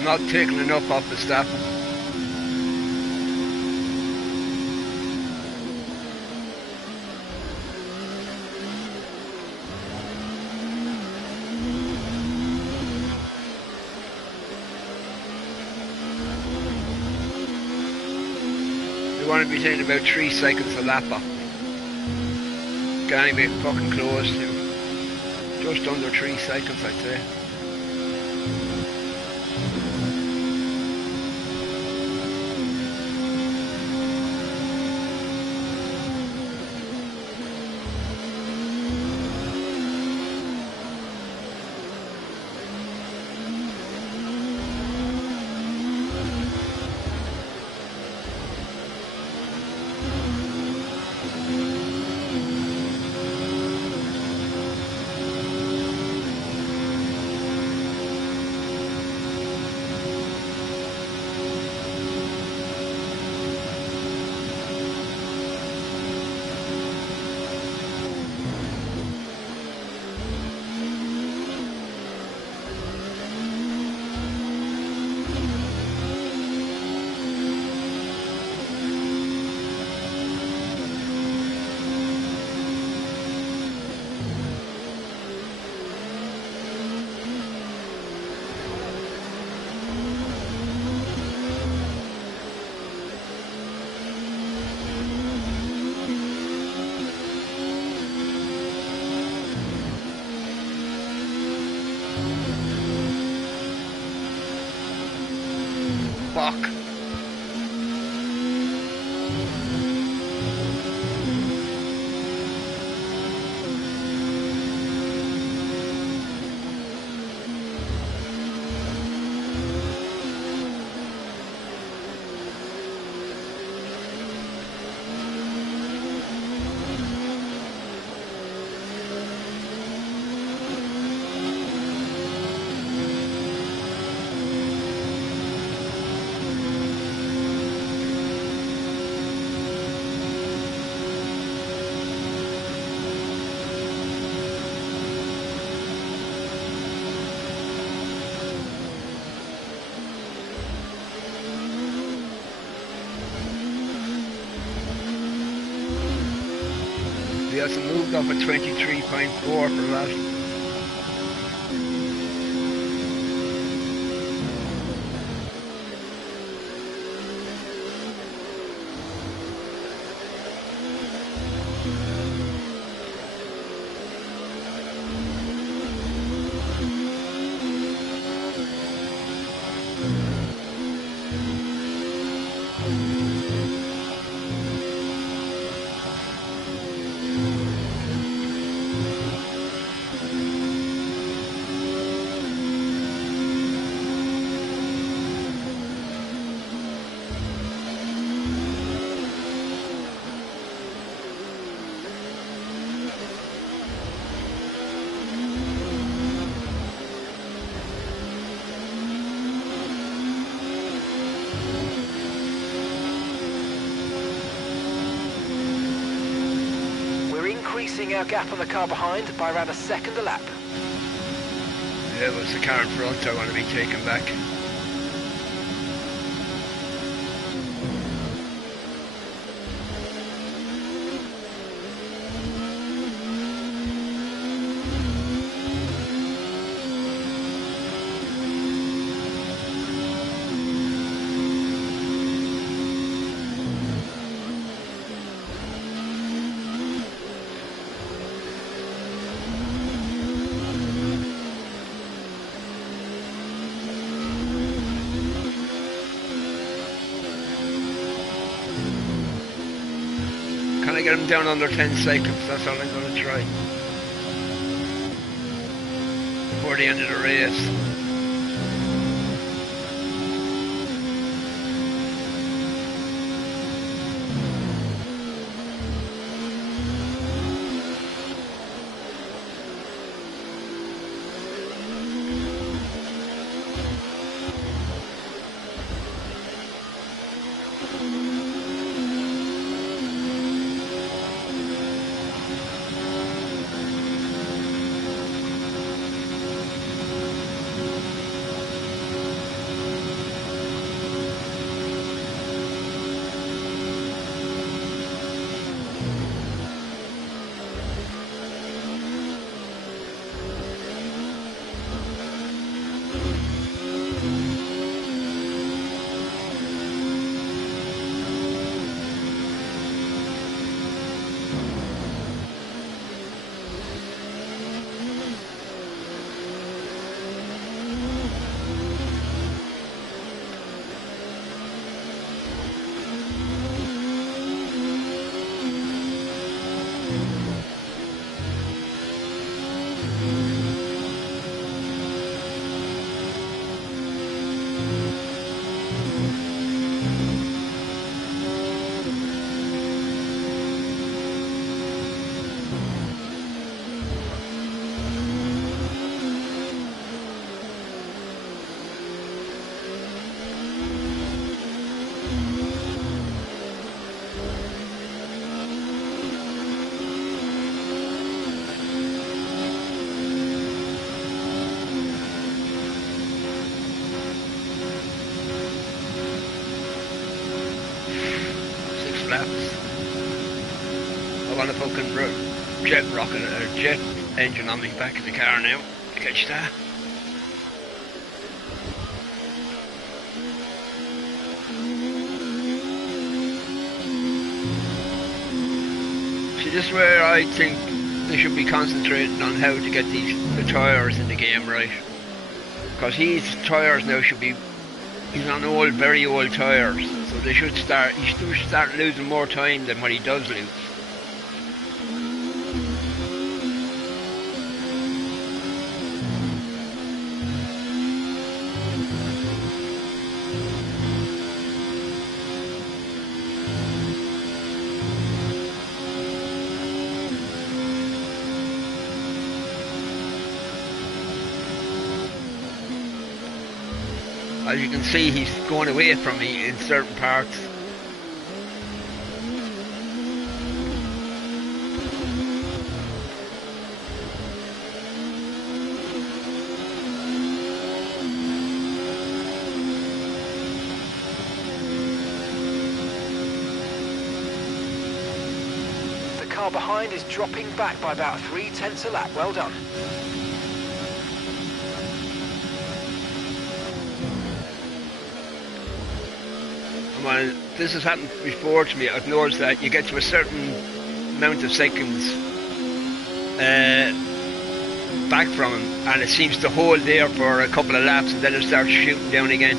Not taking enough off the step. You want to be taking about 3 seconds a lap up. Can't be fucking close to just under 3 seconds, I'd say. rock. He hasn't moved up at 23.4 for that. Increasing our gap on the car behind by around a second a lap. Yeah, it was the car in front I want to be taken back. Can I get him down under 10 seconds? That's all I'm going to try. Before the end of the race. I want a fucking jet rocket or jet engine on me back in the car now. Catch that. See, this is where I think they should be concentrating on how to get the tyres in the game right. Because these tyres now should be He's on old, very old tyres, so he should start losing more time than what he does lose. As you can see, he's going away from me in certain parts. The car behind is dropping back by about 0.3 a lap. Well done. Well, this has happened before to me. I've noticed that you get to a certain amount of seconds back from him, and it seems to hold there for a couple of laps, and then it starts shooting down again.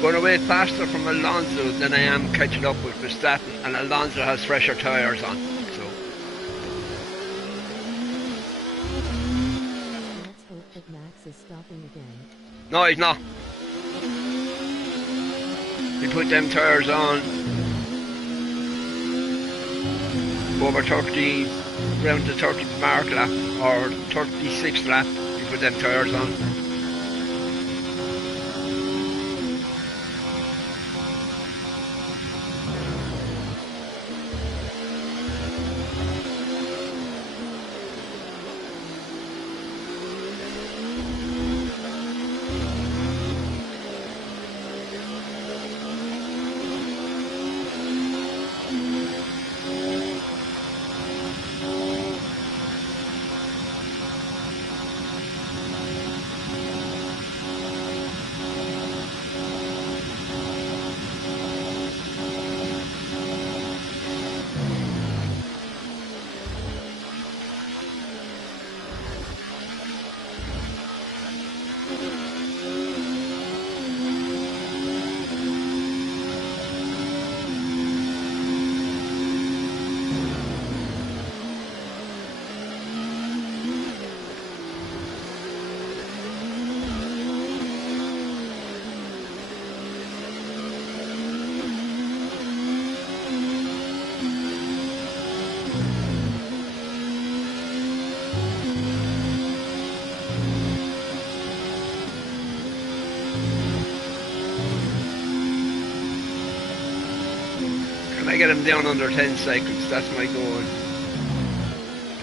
Going away faster from Alonso than I am catching up with Verstappen, and Alonso has fresher tyres on. So Let's hope that Max is stopping again. no, he's not. He put them tyres on over 30, around the 30 mark lap, or 36th lap. He put them tyres on. I get him down under 10 seconds, that's my goal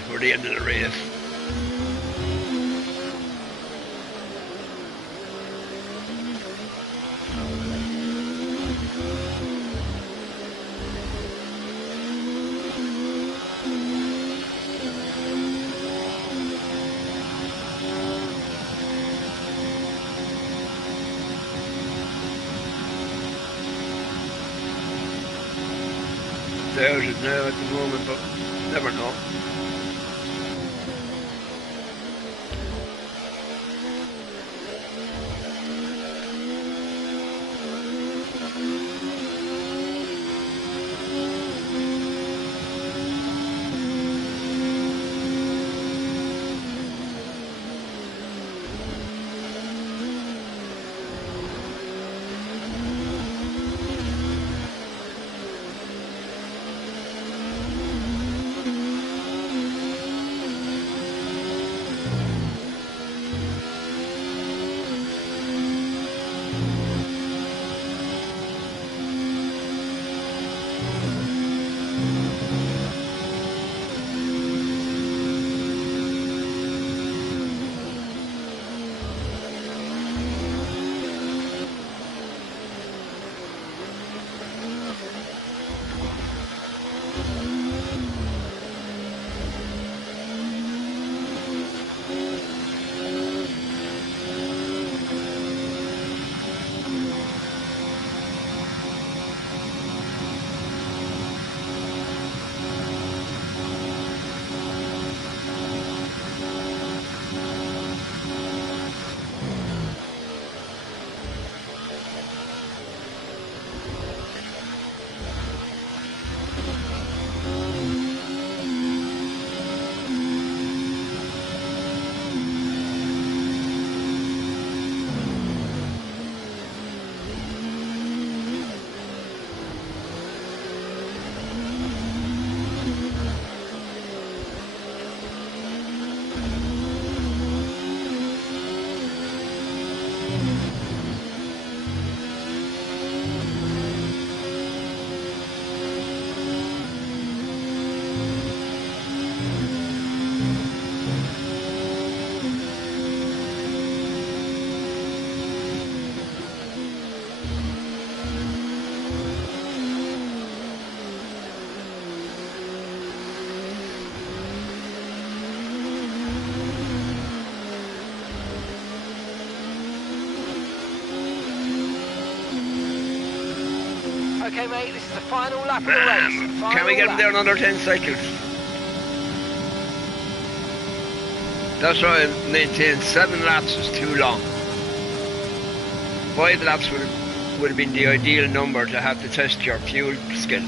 for the end of the race. Out it now at the moment, but never know. Okay, mate, this is the final lap of the race. Can we get him down under 10 seconds? That's right, I maintain 7 laps is too long. 5 laps would have been the ideal number to have to test your fuel skills.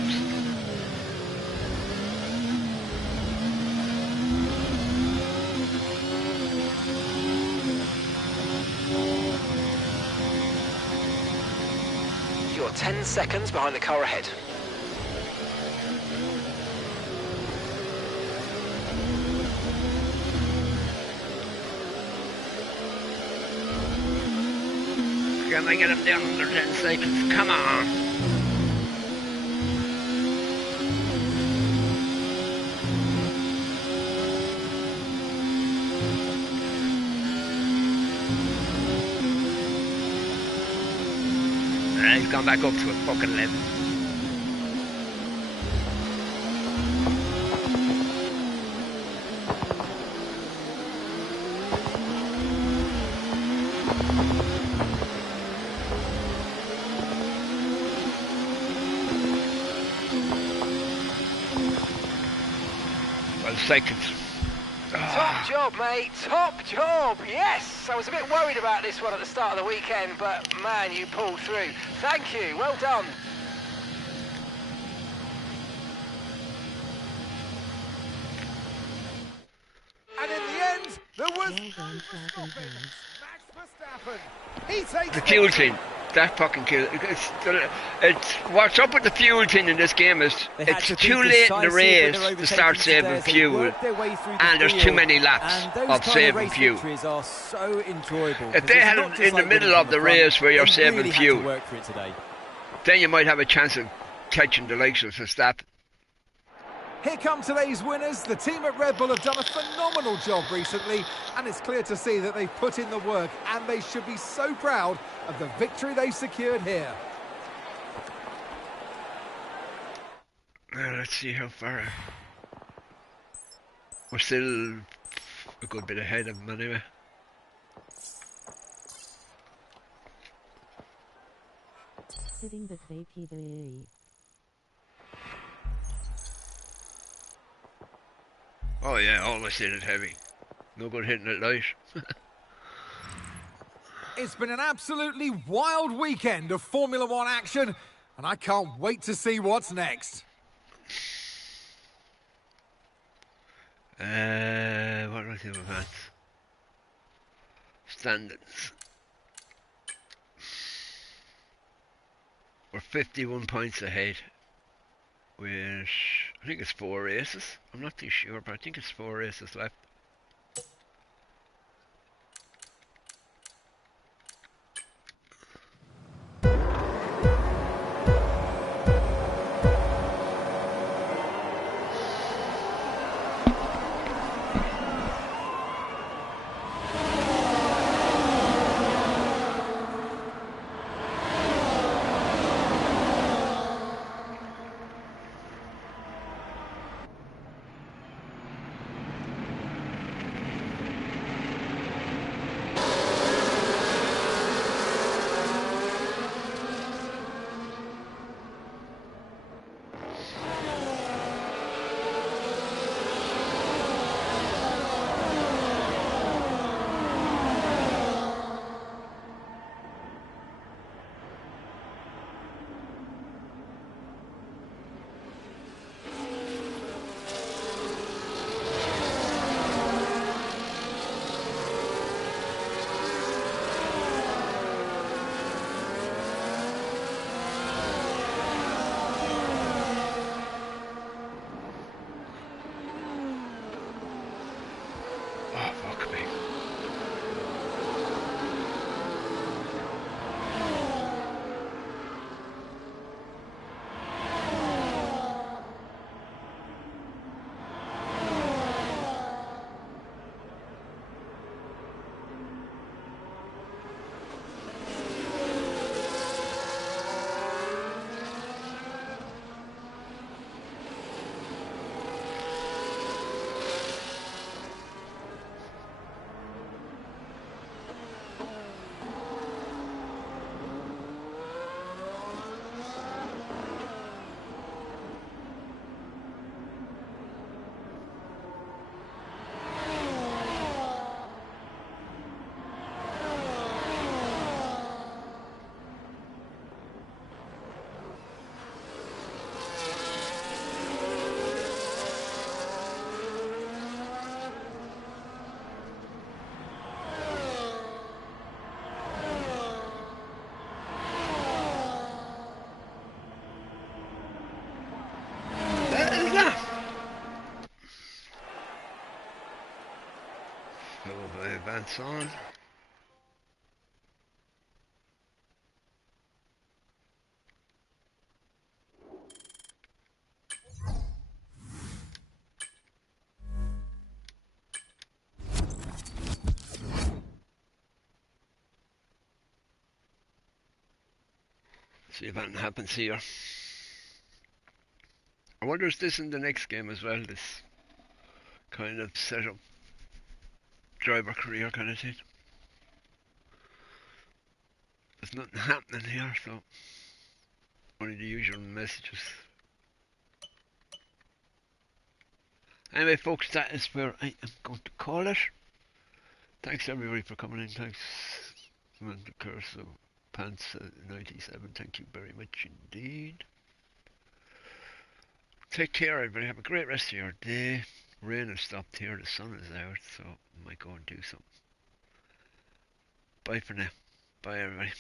You're 10 seconds behind the car ahead. Can I get him down under 10 seconds? Come on! He's gone back up to a fucking 11. Seconds. Top job, mate. Top job. Yes. I was a bit worried about this one at the start of the weekend, but man, you pulled through. Thank you. Well done. And in the end, there was Max Verstappen. He takes the fuel thing. That fucking kill. It's what's up with the fuel thing in this game is it's too late in the race to start saving fuel, and there's too many laps of saving fuel. Are so enjoyable. If they had it in the middle of the race where you're saving fuel, then you might have a chance of catching the likes of Verstappen. Here come today's winners. The team at Red Bull have done a phenomenal job recently, and it's clear to see that they've put in the work, and they should be so proud of the victory they've secured here. Let's see how far. We're still a good bit ahead of them anyway. Sitting the KPD. Oh yeah, always hit it heavy. No good hitting it light. It's been an absolutely wild weekend of Formula One action, and I can't wait to see what's next. What do I think of that? Standards. We're 51 points ahead. With, I think it's 4 races. I'm not too sure, but I think it's 4 races left. advance on. See if anything happens here. I wonder if this in the next game as well, this kind of setup, driver career kind of thing. There's nothing happening here, so only the usual messages. Anyway folks, that is where I am going to call it. Thanks everybody for coming in. Thanks Samantha Curso, Pants 97, thank you very much indeed. Take care everybody, have a great rest of your day. Rain has stopped here, the sun is out, so I might go and do something. Bye for now. Bye everybody.